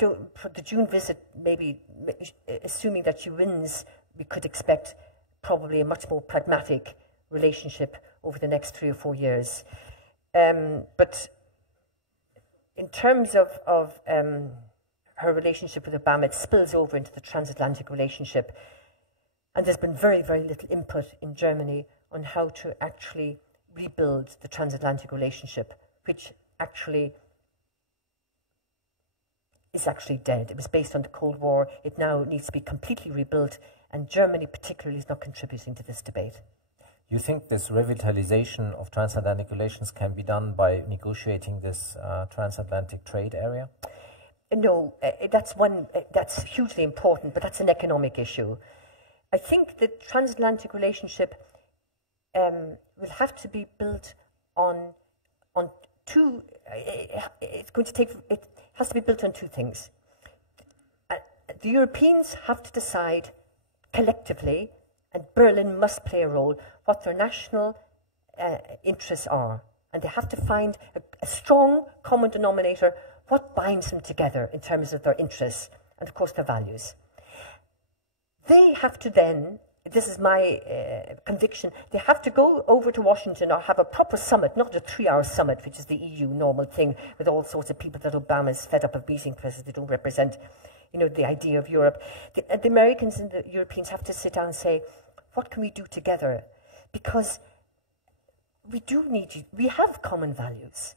don't, for the June visit, maybe, assuming that she wins, we could expect probably a much more pragmatic relationship over the next 3 or 4 years. But in terms of her relationship with Obama, it spills over into the transatlantic relationship. And there's been very, very little input in Germany on how to actually rebuild the transatlantic relationship, which actually is actually dead. It was based on the Cold War. It now needs to be completely rebuilt, and Germany particularly is not contributing to this debate. You think this revitalization of transatlantic relations can be done by negotiating this transatlantic trade area? No, that's hugely important, but that's an economic issue. I think the transatlantic relationship will have to be built on two. It has to be built on two things. The Europeans have to decide collectively, and Berlin must play a role, what their national interests are. And they have to find a strong common denominator, what binds them together in terms of their interests and, of course, their values. They have to then, this is my conviction, they have to go over to Washington or have a proper summit, not a 3-hour summit, which is the EU normal thing with all sorts of people that Obama's fed up of meeting because they don't represent, you know, the idea of Europe. The Americans and the Europeans have to sit down and say, what can we do together? Because we have common values.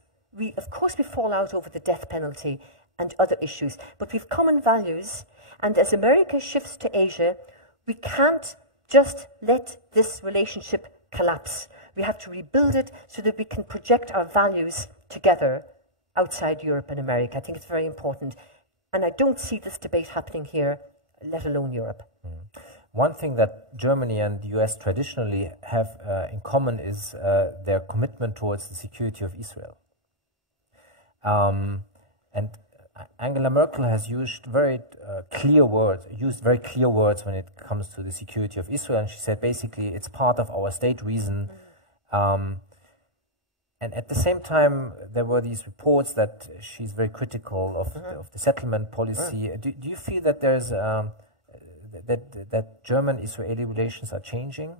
Of course, we fall out over the death penalty and other issues, but we've common values, and as America shifts to Asia, we can't just let this relationship collapse. We have to rebuild it so that we can project our values together outside Europe and America. I think it's very important, and I don't see this debate happening here, let alone Europe. One thing that Germany and the US traditionally have in common is their commitment towards the security of Israel. And Angela Merkel has used very clear words when it comes to the security of Israel, and she said basically it's part of our state reason. And at the same time, there were these reports that she's very critical of the settlement policy. Do you feel that there's that German-Israeli relations are changing?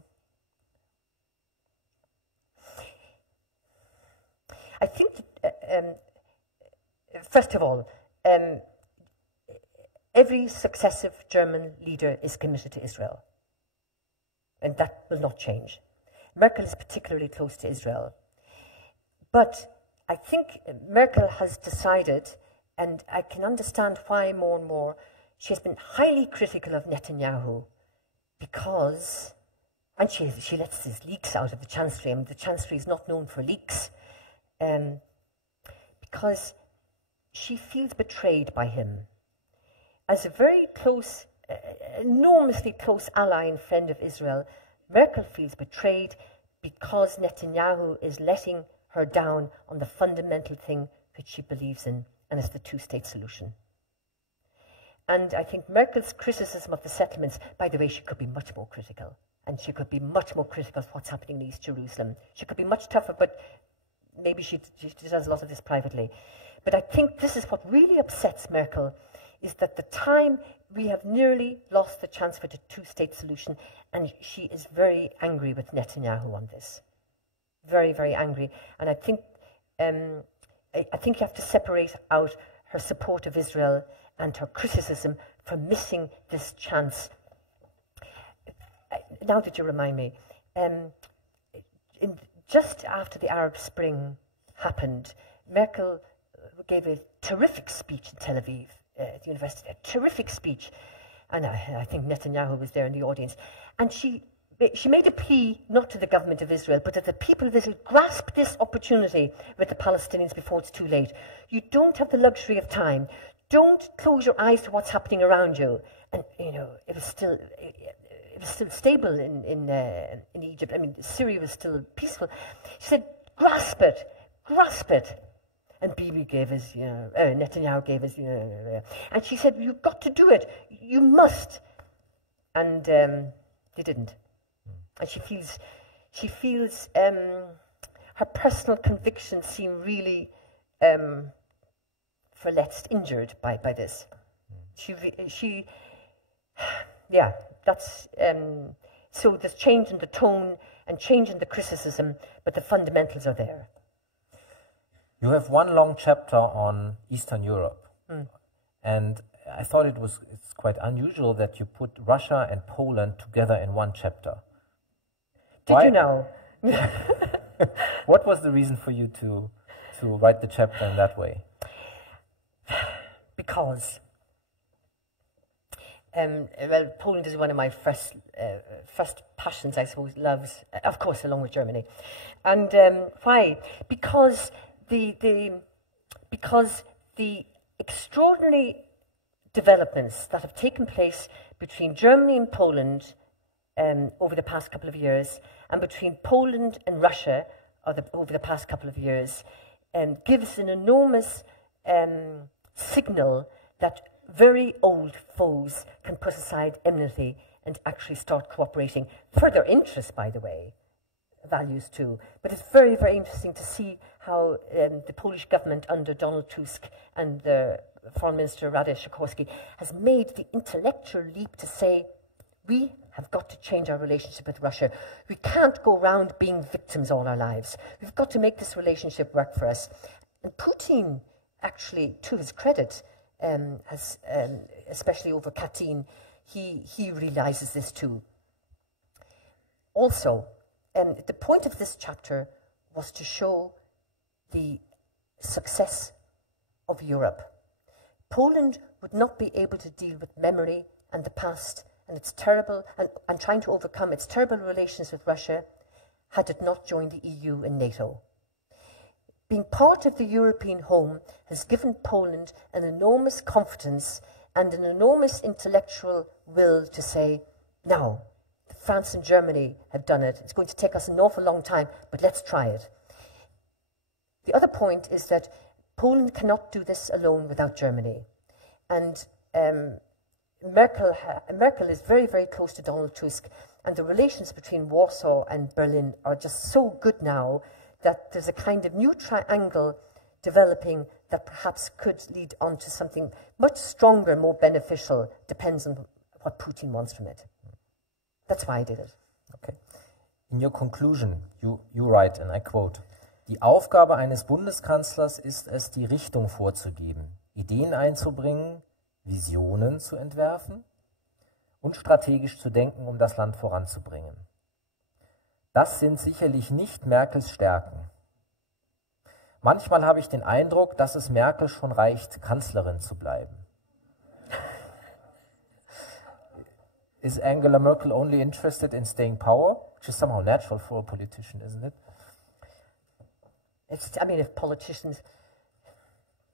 I think, first of all, every successive German leader is committed to Israel, and that will not change. Merkel is particularly close to Israel. But I think Merkel has decided, and I can understand why more and more, she has been highly critical of Netanyahu because, and she lets these leaks out of the Chancellery. I mean, the Chancellery is not known for leaks, because she feels betrayed by him. as a very close, enormously close ally and friend of Israel, Merkel feels betrayed because Netanyahu is letting her down on the fundamental thing which she believes in, and it's the two-state solution. And I think Merkel's criticism of the settlements, by the way, she could be much more critical, and she could be much more critical of what's happening in East Jerusalem. She could be much tougher, but maybe she does a lot of this privately. But I think this is what really upsets Merkel, is that the time we have nearly lost the chance for the two-state solution, and she is very angry with Netanyahu on this. Very, very angry. And I think you have to separate out her support of Israel and her criticism for missing this chance. Now that you remind me, just after the Arab Spring happened, Merkel gave a terrific speech in Tel Aviv, at the university, a terrific speech. And I think Netanyahu was there in the audience. And she made a plea, not to the government of Israel, but that the people of Israel grasp this opportunity with the Palestinians before it's too late. You don't have the luxury of time. Don't close your eyes to what's happening around you. And, you know, it was still stable in Egypt. I mean, Syria was still peaceful. She said, grasp it, grasp it. And Bibi gave us, Netanyahu gave us, and she said, you've got to do it. You must. And they didn't. And she feels her personal convictions seem really verletzt, injured by this. That's so there's change in the tone and change in the criticism, but the fundamentals are there. You have one long chapter on Eastern Europe, and I thought it's quite unusual that you put Russia and Poland together in one chapter. Did you know? What was the reason for you to write the chapter in that way? Because, well, Poland is one of my first passions, I suppose, loves, of course, along with Germany. And why? Because the extraordinary developments that have taken place between Germany and Poland over the past couple of years, and between Poland and Russia over the past couple of years, gives an enormous signal that very old foes can put aside enmity and actually start cooperating. Further interest, by the way, values too. But it's very, very interesting to see how the Polish government under Donald Tusk and the Foreign Minister Radek Sikorski has made the intellectual leap to say, we have got to change our relationship with Russia. We can't go around being victims all our lives. We've got to make this relationship work for us. And Putin, actually, to his credit, has, especially over Katyn, he realizes this too. Also, the point of this chapter was to show the success of Europe. Poland would not be able to deal with memory and the past and its terrible, and trying to overcome its terrible relations with Russia, had it not joined the EU and NATO. Being part of the European home has given Poland an enormous confidence and an enormous intellectual will to say, now, France and Germany have done it. It's going to take us an awful long time, but let's try it. The other point is that Poland cannot do this alone without Germany. And Merkel is very, very close to Donald Tusk, and the relations between Warsaw and Berlin are just so good now that there's a kind of new triangle developing that perhaps could lead on to something much stronger, more beneficial, depends on what Putin wants from it. That's why I did it. Okay. In your conclusion, you write, and I quote, die Aufgabe eines Bundeskanzlers ist es, die Richtung vorzugeben, Ideen einzubringen, Visionen zu entwerfen und strategisch zu denken, um das Land voranzubringen. Das sind sicherlich nicht Merkels Stärken. Manchmal habe ich den Eindruck, dass es Merkel schon reicht, Kanzlerin zu bleiben. Is Angela Merkel only interested in staying power? Which is somehow natural for a politician, isn't it? I mean, if politicians,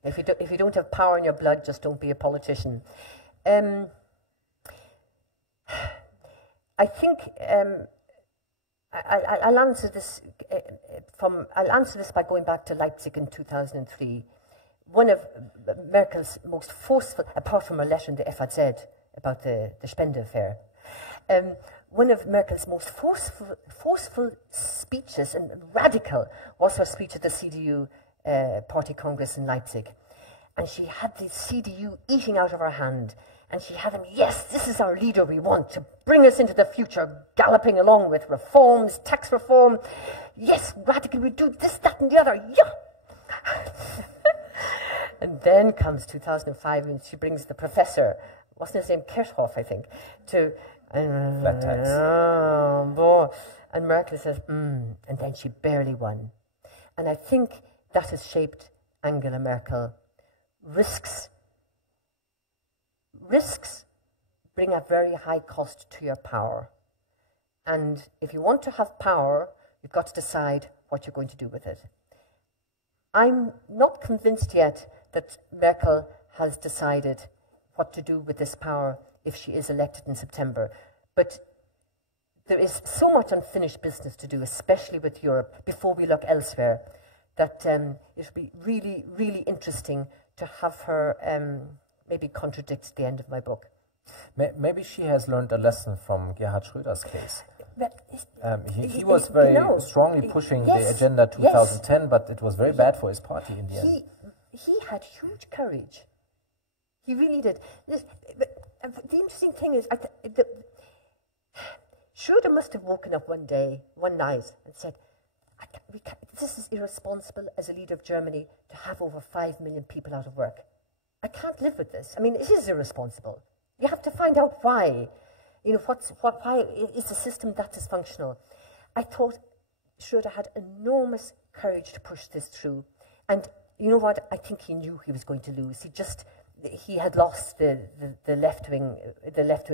if you don't have power in your blood, just don't be a politician. I think I'll answer this I'll answer this by going back to Leipzig in 2003. One of Merkel's most forceful, apart from her letter in the FAZ about the Spende affair, one of Merkel's most forceful speeches and radical was her speech at the CDU Party Congress in Leipzig. And she had the CDU eating out of her hand. And she had him, yes, this is our leader we want to bring us into the future, galloping along with reforms, tax reform. Yes, radically, we do this, that, and the other. Yeah. And then comes 2005, and she brings the professor, wasn't his name Kirchhoff, I think, to... Flat tax. And Merkel says, and then she barely won. And I think that has shaped Angela Merkel. Risks bring a very high cost to your power. And if you want to have power, you've got to decide what you're going to do with it. I'm not convinced yet that Merkel has decided what to do with this power if she is elected in September. But there is so much unfinished business to do, especially with Europe, before we look elsewhere, that it will be really, really interesting to have her maybe contradict the end of my book. Maybe she has learned a lesson from Gerhard Schröder's case. He was very strongly pushing the Agenda 2010, but it was very bad for his party in the end. He had huge courage. He really did. The interesting thing is, Schröder must have woken up one night, and said, this is irresponsible as a leader of Germany to have over 5 million people out of work. I can't live with this. I mean, it is irresponsible. You have to find out why. You know, why is the system that dysfunctional? I thought Schröder had enormous courage to push this through. And you know what? I think he knew he was going to lose. He had lost the left wing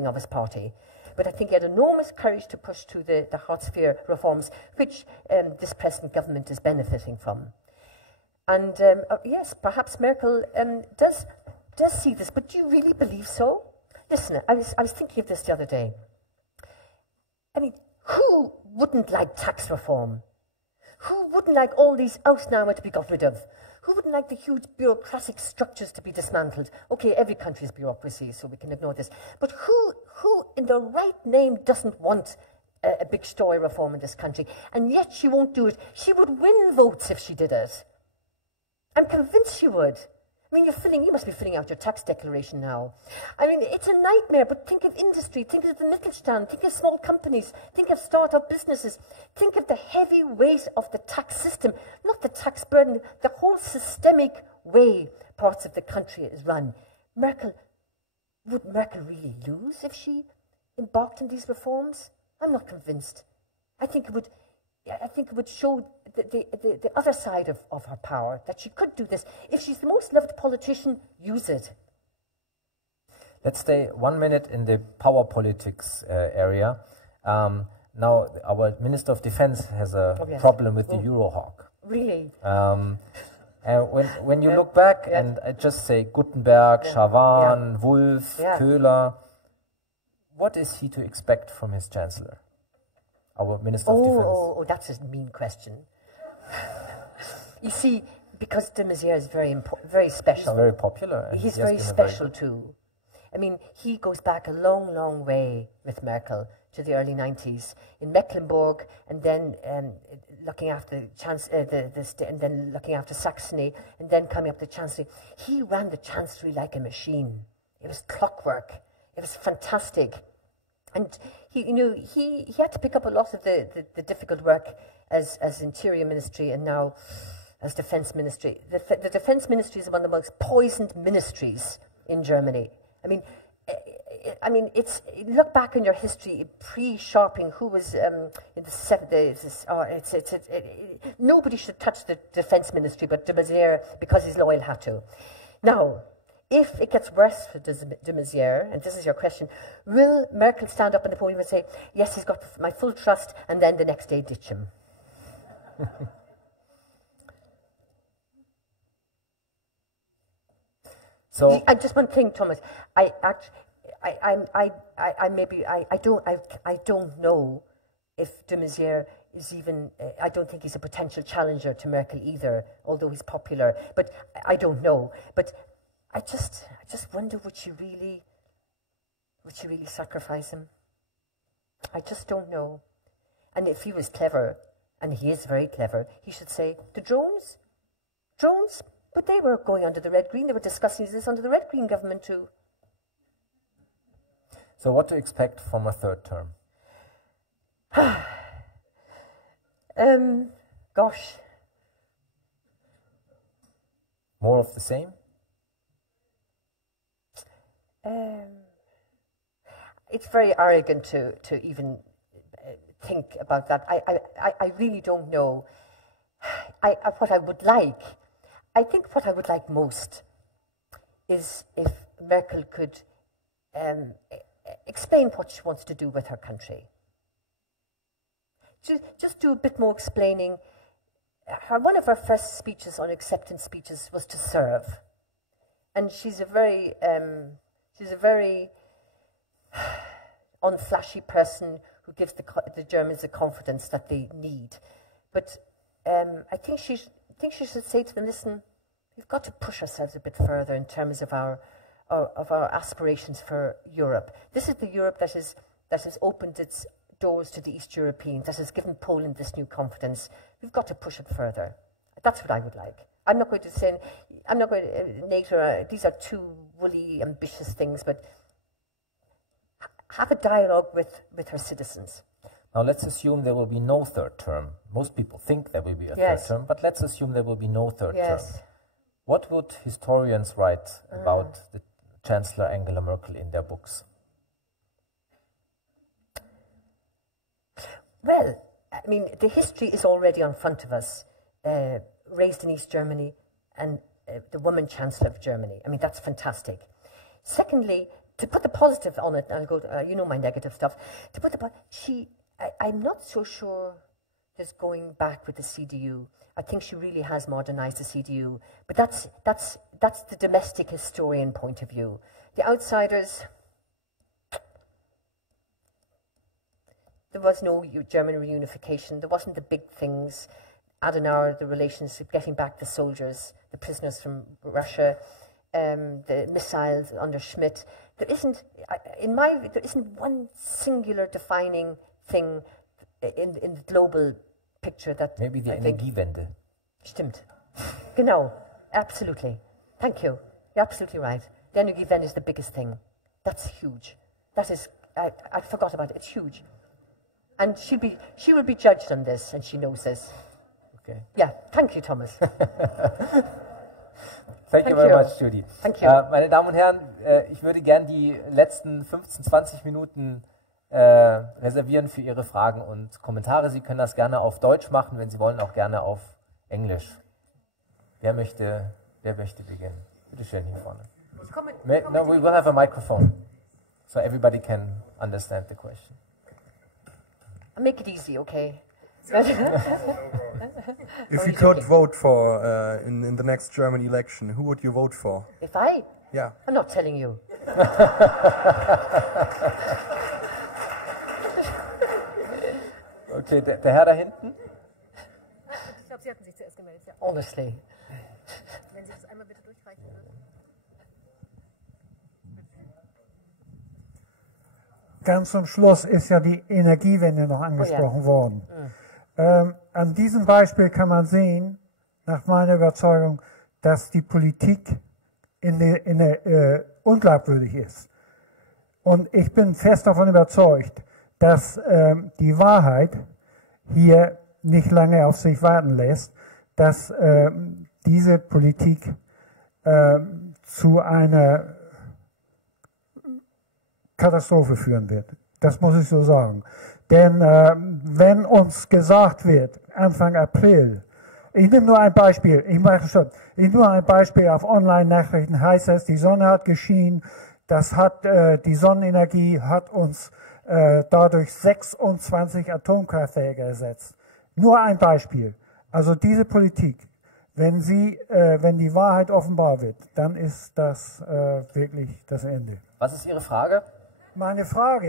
of his party. But I think he had enormous courage to push through the Hartz-IV reforms, which this present government is benefiting from. And yes, perhaps Merkel does see this, but do you really believe so? Listen, I was thinking of this the other day. I mean, who wouldn't like tax reform? Who wouldn't like all these Ausnahmen to be got rid of? Who wouldn't like the huge bureaucratic structures to be dismantled? Okay, every country has bureaucracy, so we can ignore this. But who in the right name doesn't want a big story reform in this country? And yet she won't do it. She would win votes if she did it. I'm convinced she would. I mean, you must be filling out your tax declaration now. I mean, it's a nightmare, but think of industry, think of the Mittelstand, think of small companies, think of start-up businesses, think of the heavy weight of the tax system, not the tax burden, the whole systemic way parts of the country is run. Would Merkel really lose if she embarked on these reforms? I'm not convinced. I think it would show the other side of her power, that she could do this. If she's the most loved politician, use it. Let's stay 1 minute in the power politics area. Now, our Minister of Defense has a problem with the Eurohawk. Really? When you look back, and I just say Gutenberg, Schawan, Wolf, Köhler, what is he to expect from his Chancellor? Our Minister of Defense. Oh, that's a mean question. You see, because de Maizière is very special. He's very popular. He's very special too. I mean, he goes back a long, long way with Merkel to the early 90s in Mecklenburg, and then looking after and then looking after Saxony, and then coming up the Chancellery. He ran the Chancellery like a machine. It was clockwork. It was fantastic. And he had to pick up a lot of the difficult work as Interior Ministry and now as Defense Ministry. The Defense Ministry is one of the most poisoned ministries in Germany. I mean, look back in your history, pre-Sharping, who was in the 70s. Nobody should touch the Defense Ministry, but de Maizière, because he's loyal, had to. Now, if it gets worse for de Maizière, and this is your question, will Merkel stand up on the podium and say, yes, he's got my full trust, and then the next day ditch him? So just one thing, Thomas. I don't know if de Maizière is even. I don't think he's a potential challenger to Merkel either, although he's popular. But I don't know. But I just wonder, would she really sacrifice him? I just don't know. And if he was clever, and he is very clever, he should say, the drones, but they were going under the red-green. They were discussing this under the red-green government too. So what to expect from a third term? Gosh. More of the same? It's very arrogant to even think about that. I really don't know. What I would like, I think what I would like most is if Merkel could explain what she wants to do with her country. Just do a bit more explaining. One of her first speeches on acceptance speeches was to serve. And she's a very unflashy person who gives the Germans the confidence that they need. But I think she should say to them, listen, we've got to push ourselves a bit further in terms of our aspirations for Europe. This is the Europe that has opened its doors to the East Europeans, that has given Poland this new confidence. We've got to push it further. That's what I would like. I'm not going to say, NATO, these are two woolly, ambitious things, but have a dialogue with her citizens. Now let's assume there will be no third term. Most people think there will be a third term, but let's assume there will be no third term. What would historians write about the Chancellor Angela Merkel in their books? Well, I mean, the history is already in front of us. Raised in East Germany and the woman Chancellor of Germany. I mean, that's fantastic. Secondly, to put the positive on it, and I'll go to, you know my negative stuff, to put the I'm not so sure there's going back with the CDU. I think she really has modernized the CDU, but that's the domestic historian point of view. The outsiders, there was no German reunification. There wasn't the big things. Adenauer, the relationship, getting back the soldiers, the prisoners from Russia, the missiles under Schmidt. There isn't, there isn't one singular defining thing in the global picture that maybe the Energiewende. Stimmt. Genau. Absolutely. Thank you. You're absolutely right. The Energiewende is the biggest thing. That's huge. That is, I forgot about it. It's huge. And she will be judged on this, and she knows this. Okay. Yeah. Thank you, Thomas. Thank you very much, Judy. Thank you. Meine Damen und Herren, ich würde gern die letzten 15, 20 Minuten reservieren für Ihre Fragen und Kommentare. Sie können das gerne auf Deutsch machen, wenn Sie wollen, auch gerne auf Englisch. Wer möchte beginnen? Bitte schön hier vorne. No, we will have a microphone, so everybody can understand the question. I'll make it easy, okay? If you could vote for in the next German election, who would you vote for? If I? Yeah. I'm not telling you. Okay, der Herr da hinten? Ich glaube, Sie hatten sich zuerst gemeldet, ja. Honestly. Wenn Sie das einmal bitte durchreichen würden. Ganz zum Schluss ist ja die Energiewende noch angesprochen worden. An diesem Beispiel kann man sehen, nach meiner Überzeugung, dass die Politik unglaubwürdig ist. Und ich bin fest davon überzeugt, dass die Wahrheit hier nicht lange auf sich warten lässt, dass diese Politik zu einer Katastrophe führen wird. Das muss ich so sagen. Denn wenn uns gesagt wird, Anfang April, ich nehme nur ein Beispiel, auf Online-Nachrichten heißt es, die Sonne hat geschienen, die Sonnenenergie hat uns dadurch 26 Atomkraftwerke ersetzt. Nur ein Beispiel. Also diese Politik, Wenn die Wahrheit offenbar wird, dann ist das wirklich das Ende. Was ist Ihre Frage? Meine Frage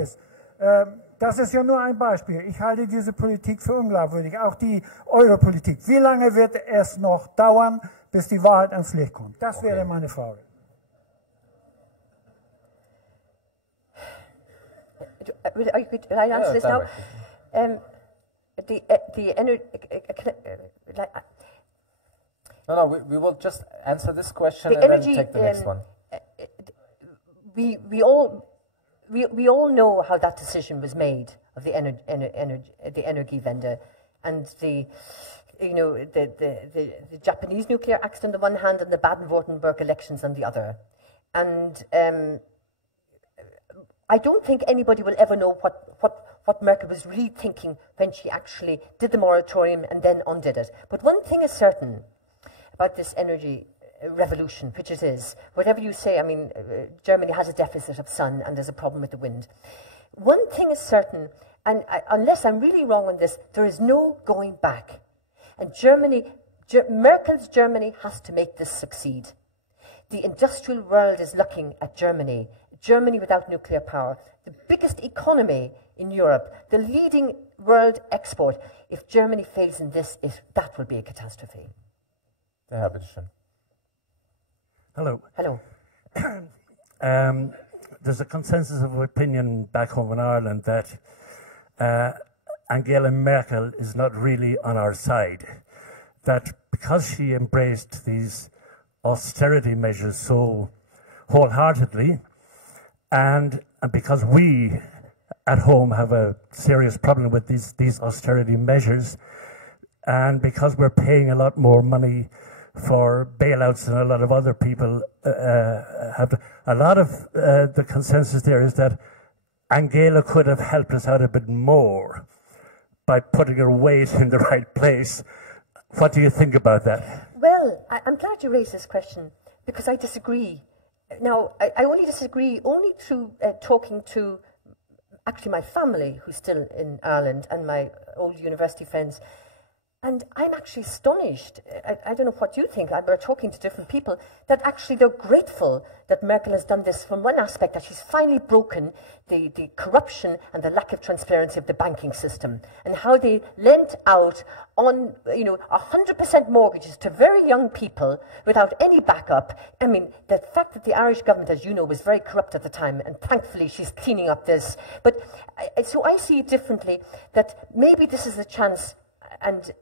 ist, das ist ja nur ein Beispiel. Ich halte diese Politik für unglaubwürdig, auch die Europolitik. Wie lange wird es noch dauern, bis die Wahrheit ans Licht kommt? Das wäre meine Frage. Will I answer this now? No, we will just answer this question and then take the next one. We all know how that decision was made of the Energiewende, and the Japanese nuclear accident on the one hand and the Baden-Württemberg elections on the other. And I don't think anybody will ever know what Merkel was really thinking when she actually did the moratorium and then undid it. But one thing is certain about this energy revolution, which it is. Whatever you say, I mean, Germany has a deficit of sun and there's a problem with the wind. One thing is certain, and unless I'm really wrong on this, there is no going back. And Merkel's Germany has to make this succeed. The industrial world is looking at Germany. Germany without nuclear power, the biggest economy in Europe, the leading world export. If Germany fails in this, that will be a catastrophe. Herr, bitteschön. Hello. Hello. There's a consensus of opinion back home in Ireland that Angela Merkel is not really on our side. That because she embraced these austerity measures so wholeheartedly, and because we at home have a serious problem with these austerity measures, and because we're paying a lot more money for bailouts than a lot of other people have, a lot of the consensus there is that Angela could have helped us out a bit more by putting her weight in the right place. What do you think about that? Well, I'm glad you raised this question, because I disagree. Now, I only disagree through talking to actually my family, who's still in Ireland, and my old university friends. And I'm actually astonished, I don't know what you think, we're talking to different people, that actually they're grateful that Merkel has done this from one aspect, that she's finally broken the corruption and the lack of transparency of the banking system, and how they lent out on 100% mortgages to very young people without any backup. I mean, the fact that the Irish government, as you know, was very corrupt at the time, and thankfully she's cleaning up this. But so I see it differently, that maybe this is a chance. And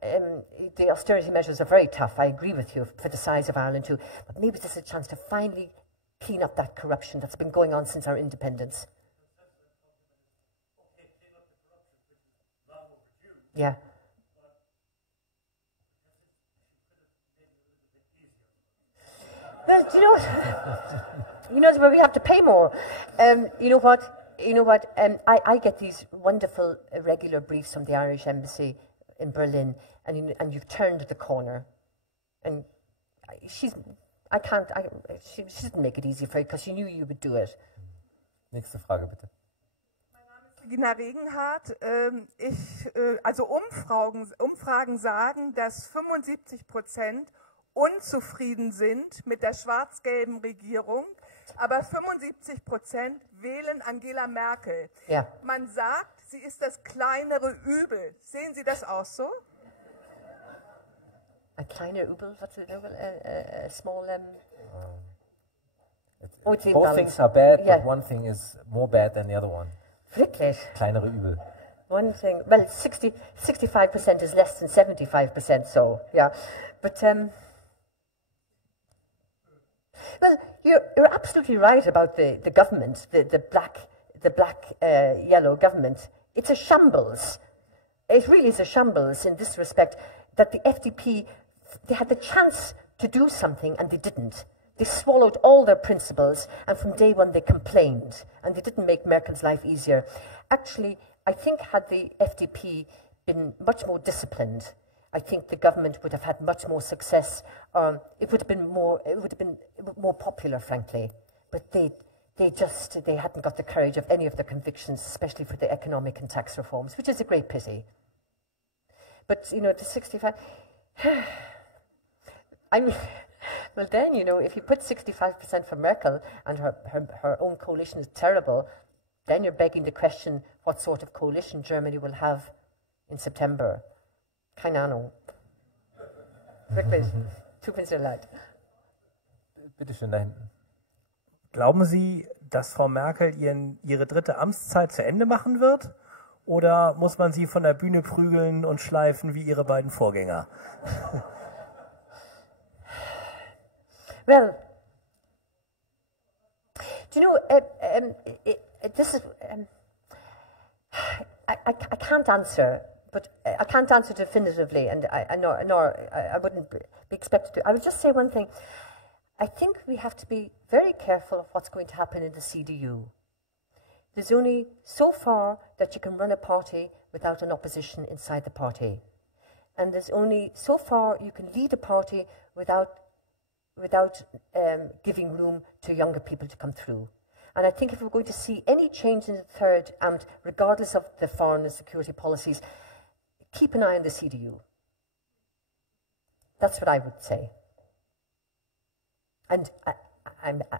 the austerity measures are very tough, I agree with you, for the size of Ireland too. But maybe this is a chance to finally clean up that corruption that's been going on since our independence. Yeah. Well, do you know what? You know where we have to pay more. You know what? I get these wonderful regular briefs from the Irish Embassy in Berlin, and you've turned the corner, and she didn't make it easy for you because she knew you would do it. Nächste Frage, bitte. Mein Name ist Regina Regenhardt. Also Umfragen sagen, dass 75% unzufrieden sind mit der schwarz-gelben Regierung, aber 75% wählen Angela Merkel. Ja. Man sagt, sie ist das kleinere Übel. Sehen Sie das auch so? Ein kleiner Übel? What's the Übel? A small... Both things are bad, but one thing is more bad than the other one. Wirklich? Kleinere Übel. One thing, well, 65% is less than 75%, so, yeah. But, well, you're absolutely right about the government, the black-yellow government. It's a shambles. It really is a shambles in this respect, that the FDP, they had the chance to do something and they didn't. They swallowed all their principles, and from day one they complained, and they didn't make Merkel's life easier. Actually, I think had the FDP been much more disciplined, I think the government would have had much more success. It would have been more popular, frankly. But they hadn't got the courage of any of their convictions, especially for the economic and tax reforms, which is a great pity. But, you know, to 65, I mean, well then, you know, if you put 65% for Merkel and her own coalition is terrible, then you're begging the question what sort of coalition Germany will have in September. Keine Ahnung. Wirklich, tut mir sehr leid. Bitte schön da hinten. Glauben Sie, dass Frau Merkel ihre dritte Amtszeit zu Ende machen wird? Oder muss man sie von der Bühne prügeln und schleifen wie ihre beiden Vorgänger? Well, do you know, this is, I can't answer, but I can't answer definitively, and I wouldn't be expected to. I would just say one thing. I think we have to be very careful of what's going to happen in the CDU. There's only so far that you can run a party without an opposition inside the party. And there's only so far you can lead a party without giving room to younger people to come through. And I think if we're going to see any change in the third amt, regardless of the foreign and security policies, keep an eye on the CDU. That's what I would say. And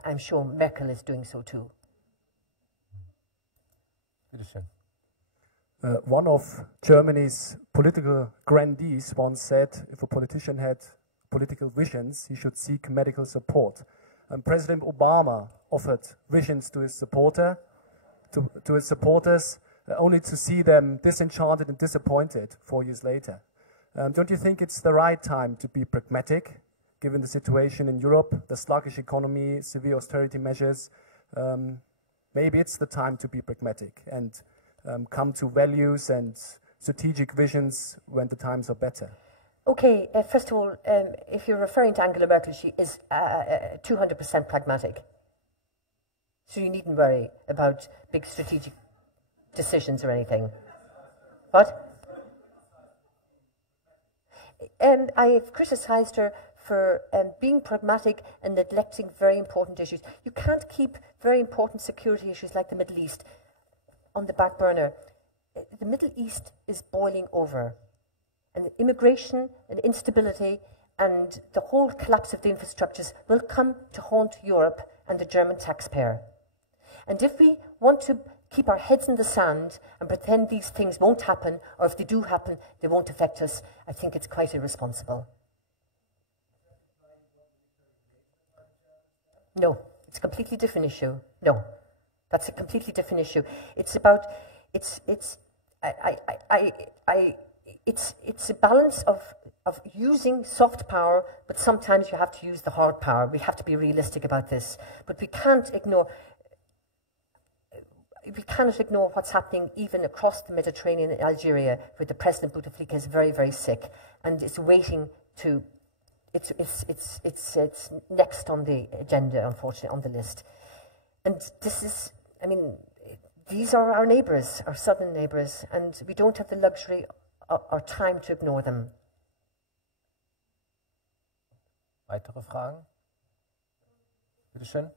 I'm sure Merkel is doing so too. One of Germany's political grandees once said, if a politician had political visions, he should seek medical support. And President Obama offered visions to his supporters, only to see them disenchanted and disappointed 4 years later. Don't you think it's the right time to be pragmatic, given the situation in Europe, the sluggish economy, severe austerity measures? Maybe it's the time to be pragmatic and come to values and strategic visions when the times are better. Okay, first of all, if you're referring to Angela Merkel, she is 200% pragmatic. So you needn't worry about big strategic decisions or anything. What? I have criticised her for being pragmatic and neglecting very important issues. You can't keep very important security issues like the Middle East on the back burner. The Middle East is boiling over. And immigration and instability and the whole collapse of the infrastructures will come to haunt Europe and the German taxpayer. And if we want to keep our heads in the sand and pretend these things won't happen, or if they do happen, they won't affect us, I think it's quite irresponsible. No, it's a completely different issue. No, that's a completely different issue. It's about, it's a balance of using soft power, but sometimes you have to use the hard power. We have to be realistic about this. But we cannot ignore what's happening even across the Mediterranean in Algeria, where the President Bouteflika is very, very sick and is waiting to. It's next on the agenda, unfortunately, on the list. And this is, I mean, these are our neighbours, our southern neighbours, and we don't have the luxury or time to ignore them. Weitere Fragen? Bitte schön.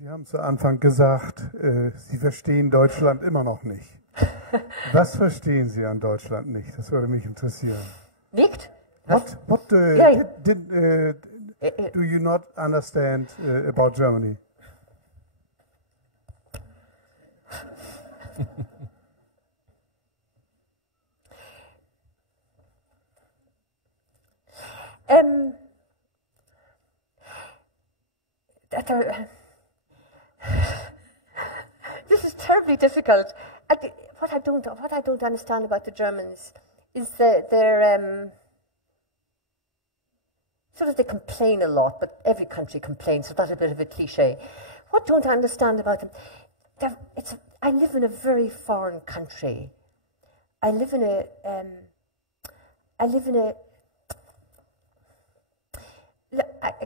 Sie haben zu Anfang gesagt, Sie verstehen Deutschland immer noch nicht. Was verstehen Sie an Deutschland nicht? Das würde mich interessieren. Nicht? What do you not understand about Germany? This is terribly difficult. What I don't understand about the Germans is that they're sort of, they complain a lot, but every country complains, so that's a bit of a cliche. What don't I understand about them? I live in a very foreign country.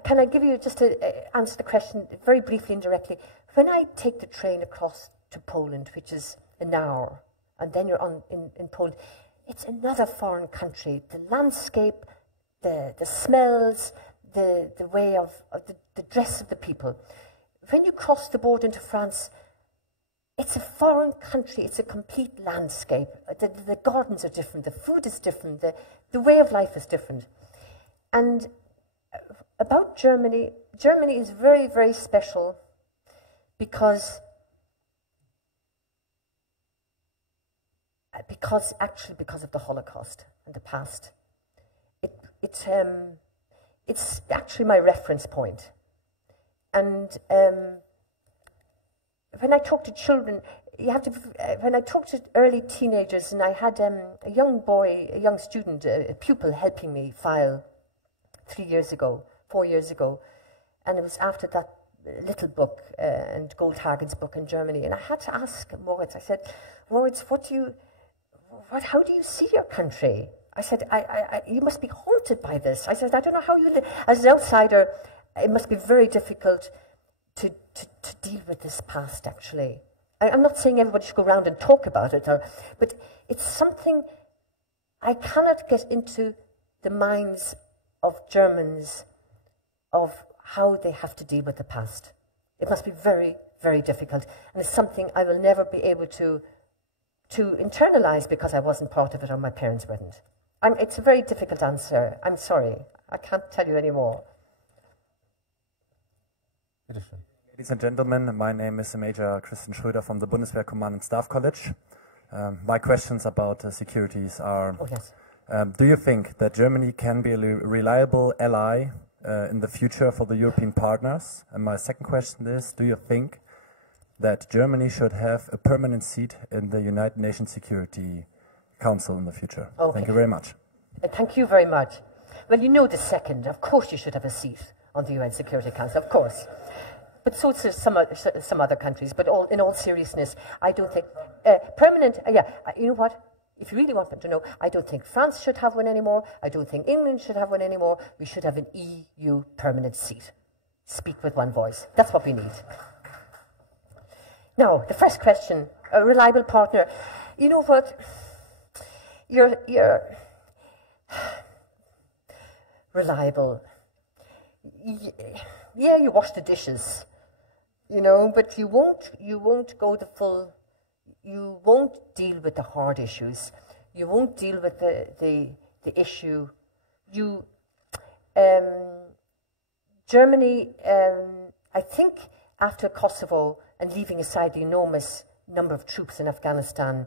Can I give you just to answer the question very briefly and directly? When I take the train across to Poland, which is an hour, and then you're in Poland, it's another foreign country. The landscape, the smells, the way of the dress of the people. When you cross the border into France, it's a foreign country, it's a complete landscape. The gardens are different, the food is different, the way of life is different. And about Germany, Germany is very, very special because of the Holocaust and the past. It's actually my reference point. And when I talk to children, when I talk to early teenagers, and I had a young boy, a young student, a pupil helping me file 4 years ago, and it was after that little book and Goldhagen's book in Germany, and I had to ask Moritz, I said, Moritz, how do you see your country? I said, you must be haunted by this. I said, I don't know how you live. As an outsider, it must be very difficult to deal with this past, actually. I'm not saying everybody should go around and talk about it, but it's something I cannot get into the minds of Germans of how they have to deal with the past. It must be very, very difficult. And it's something I will never be able to internalize because I wasn't part of it or my parents weren't. It's a very difficult answer. I'm sorry. I can't tell you any more. Ladies and gentlemen, my name is Major Christian Schröder from the Bundeswehr Command and Staff College. My questions about securities are, do you think that Germany can be a reliable ally in the future for the European partners? And my second question is, do you think that Germany should have a permanent seat in the United Nations Security Council in the future? Okay. Thank you very much. Thank you very much. Well, you know the second. Of course you should have a seat on the UN Security Council, of course. But so do some other countries. But in all seriousness, I don't think permanent. You know what? If you really want to know, I don't think France should have one anymore. I don't think England should have one anymore. We should have an EU permanent seat. Speak with one voice. That's what we need. Now, the first question: a reliable partner. You know what? You're reliable. Yeah, you wash the dishes, you know, but you won't go the full. You won't deal with the hard issues. You won't deal with the issue. Germany, I think after Kosovo and leaving aside the enormous number of troops in Afghanistan,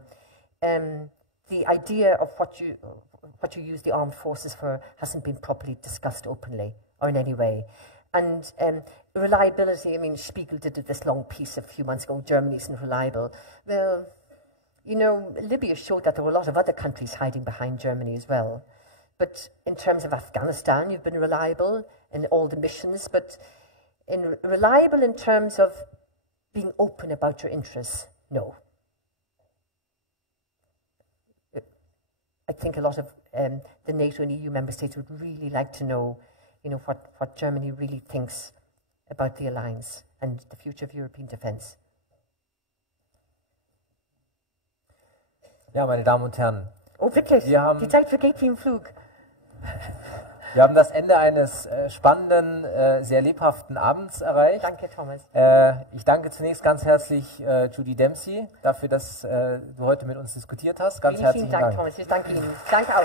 the idea of what you use the armed forces for hasn't been properly discussed openly or in any way. And reliability, I mean, Spiegel did this long piece a few months ago, Germany isn't reliable. Well, you know, Libya showed that there were a lot of other countries hiding behind Germany as well. But in terms of Afghanistan, you've been reliable in all the missions, but reliable in terms of being open about your interests, no. I think a lot of the NATO and EU member states would really like to know, you know, what Germany really thinks about the alliance and the future of European defense. Ja, meine Damen und Herren. Oh, wirklich? Die Zeit vergeht wie im Flug. Wir haben das Ende eines spannenden, sehr lebhaften Abends erreicht. Danke, Thomas. Ich danke zunächst ganz herzlich Judy Dempsey dafür, dass du heute mit uns diskutiert hast. Ganz herzlichen Dank. Vielen Dank, Thomas. Ich danke Ihnen. Danke auch.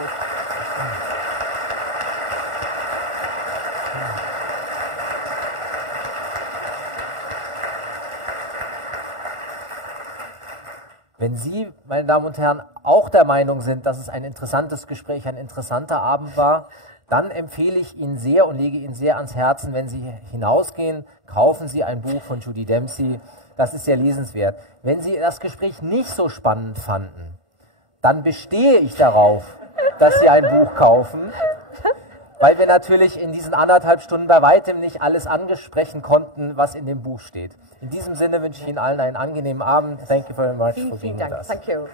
Wenn Sie, meine Damen und Herren, auch der Meinung sind, dass es ein interessantes Gespräch, ein interessanter Abend war, dann empfehle ich Ihnen sehr und lege Ihnen sehr ans Herzen, wenn Sie hinausgehen, kaufen Sie ein Buch von Judy Dempsey. Das ist sehr lesenswert. Wenn Sie das Gespräch nicht so spannend fanden, dann bestehe ich darauf, dass Sie ein Buch kaufen, weil wir natürlich in diesen 1,5 Stunden bei weitem nicht alles ansprechen konnten, was in dem Buch steht. In diesem Sinne wünsche ich Ihnen allen einen angenehmen Abend. Thank you very much for being with us. Thank you.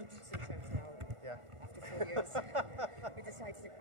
Untitled Chapter. Yeah. After 4 years, we decided to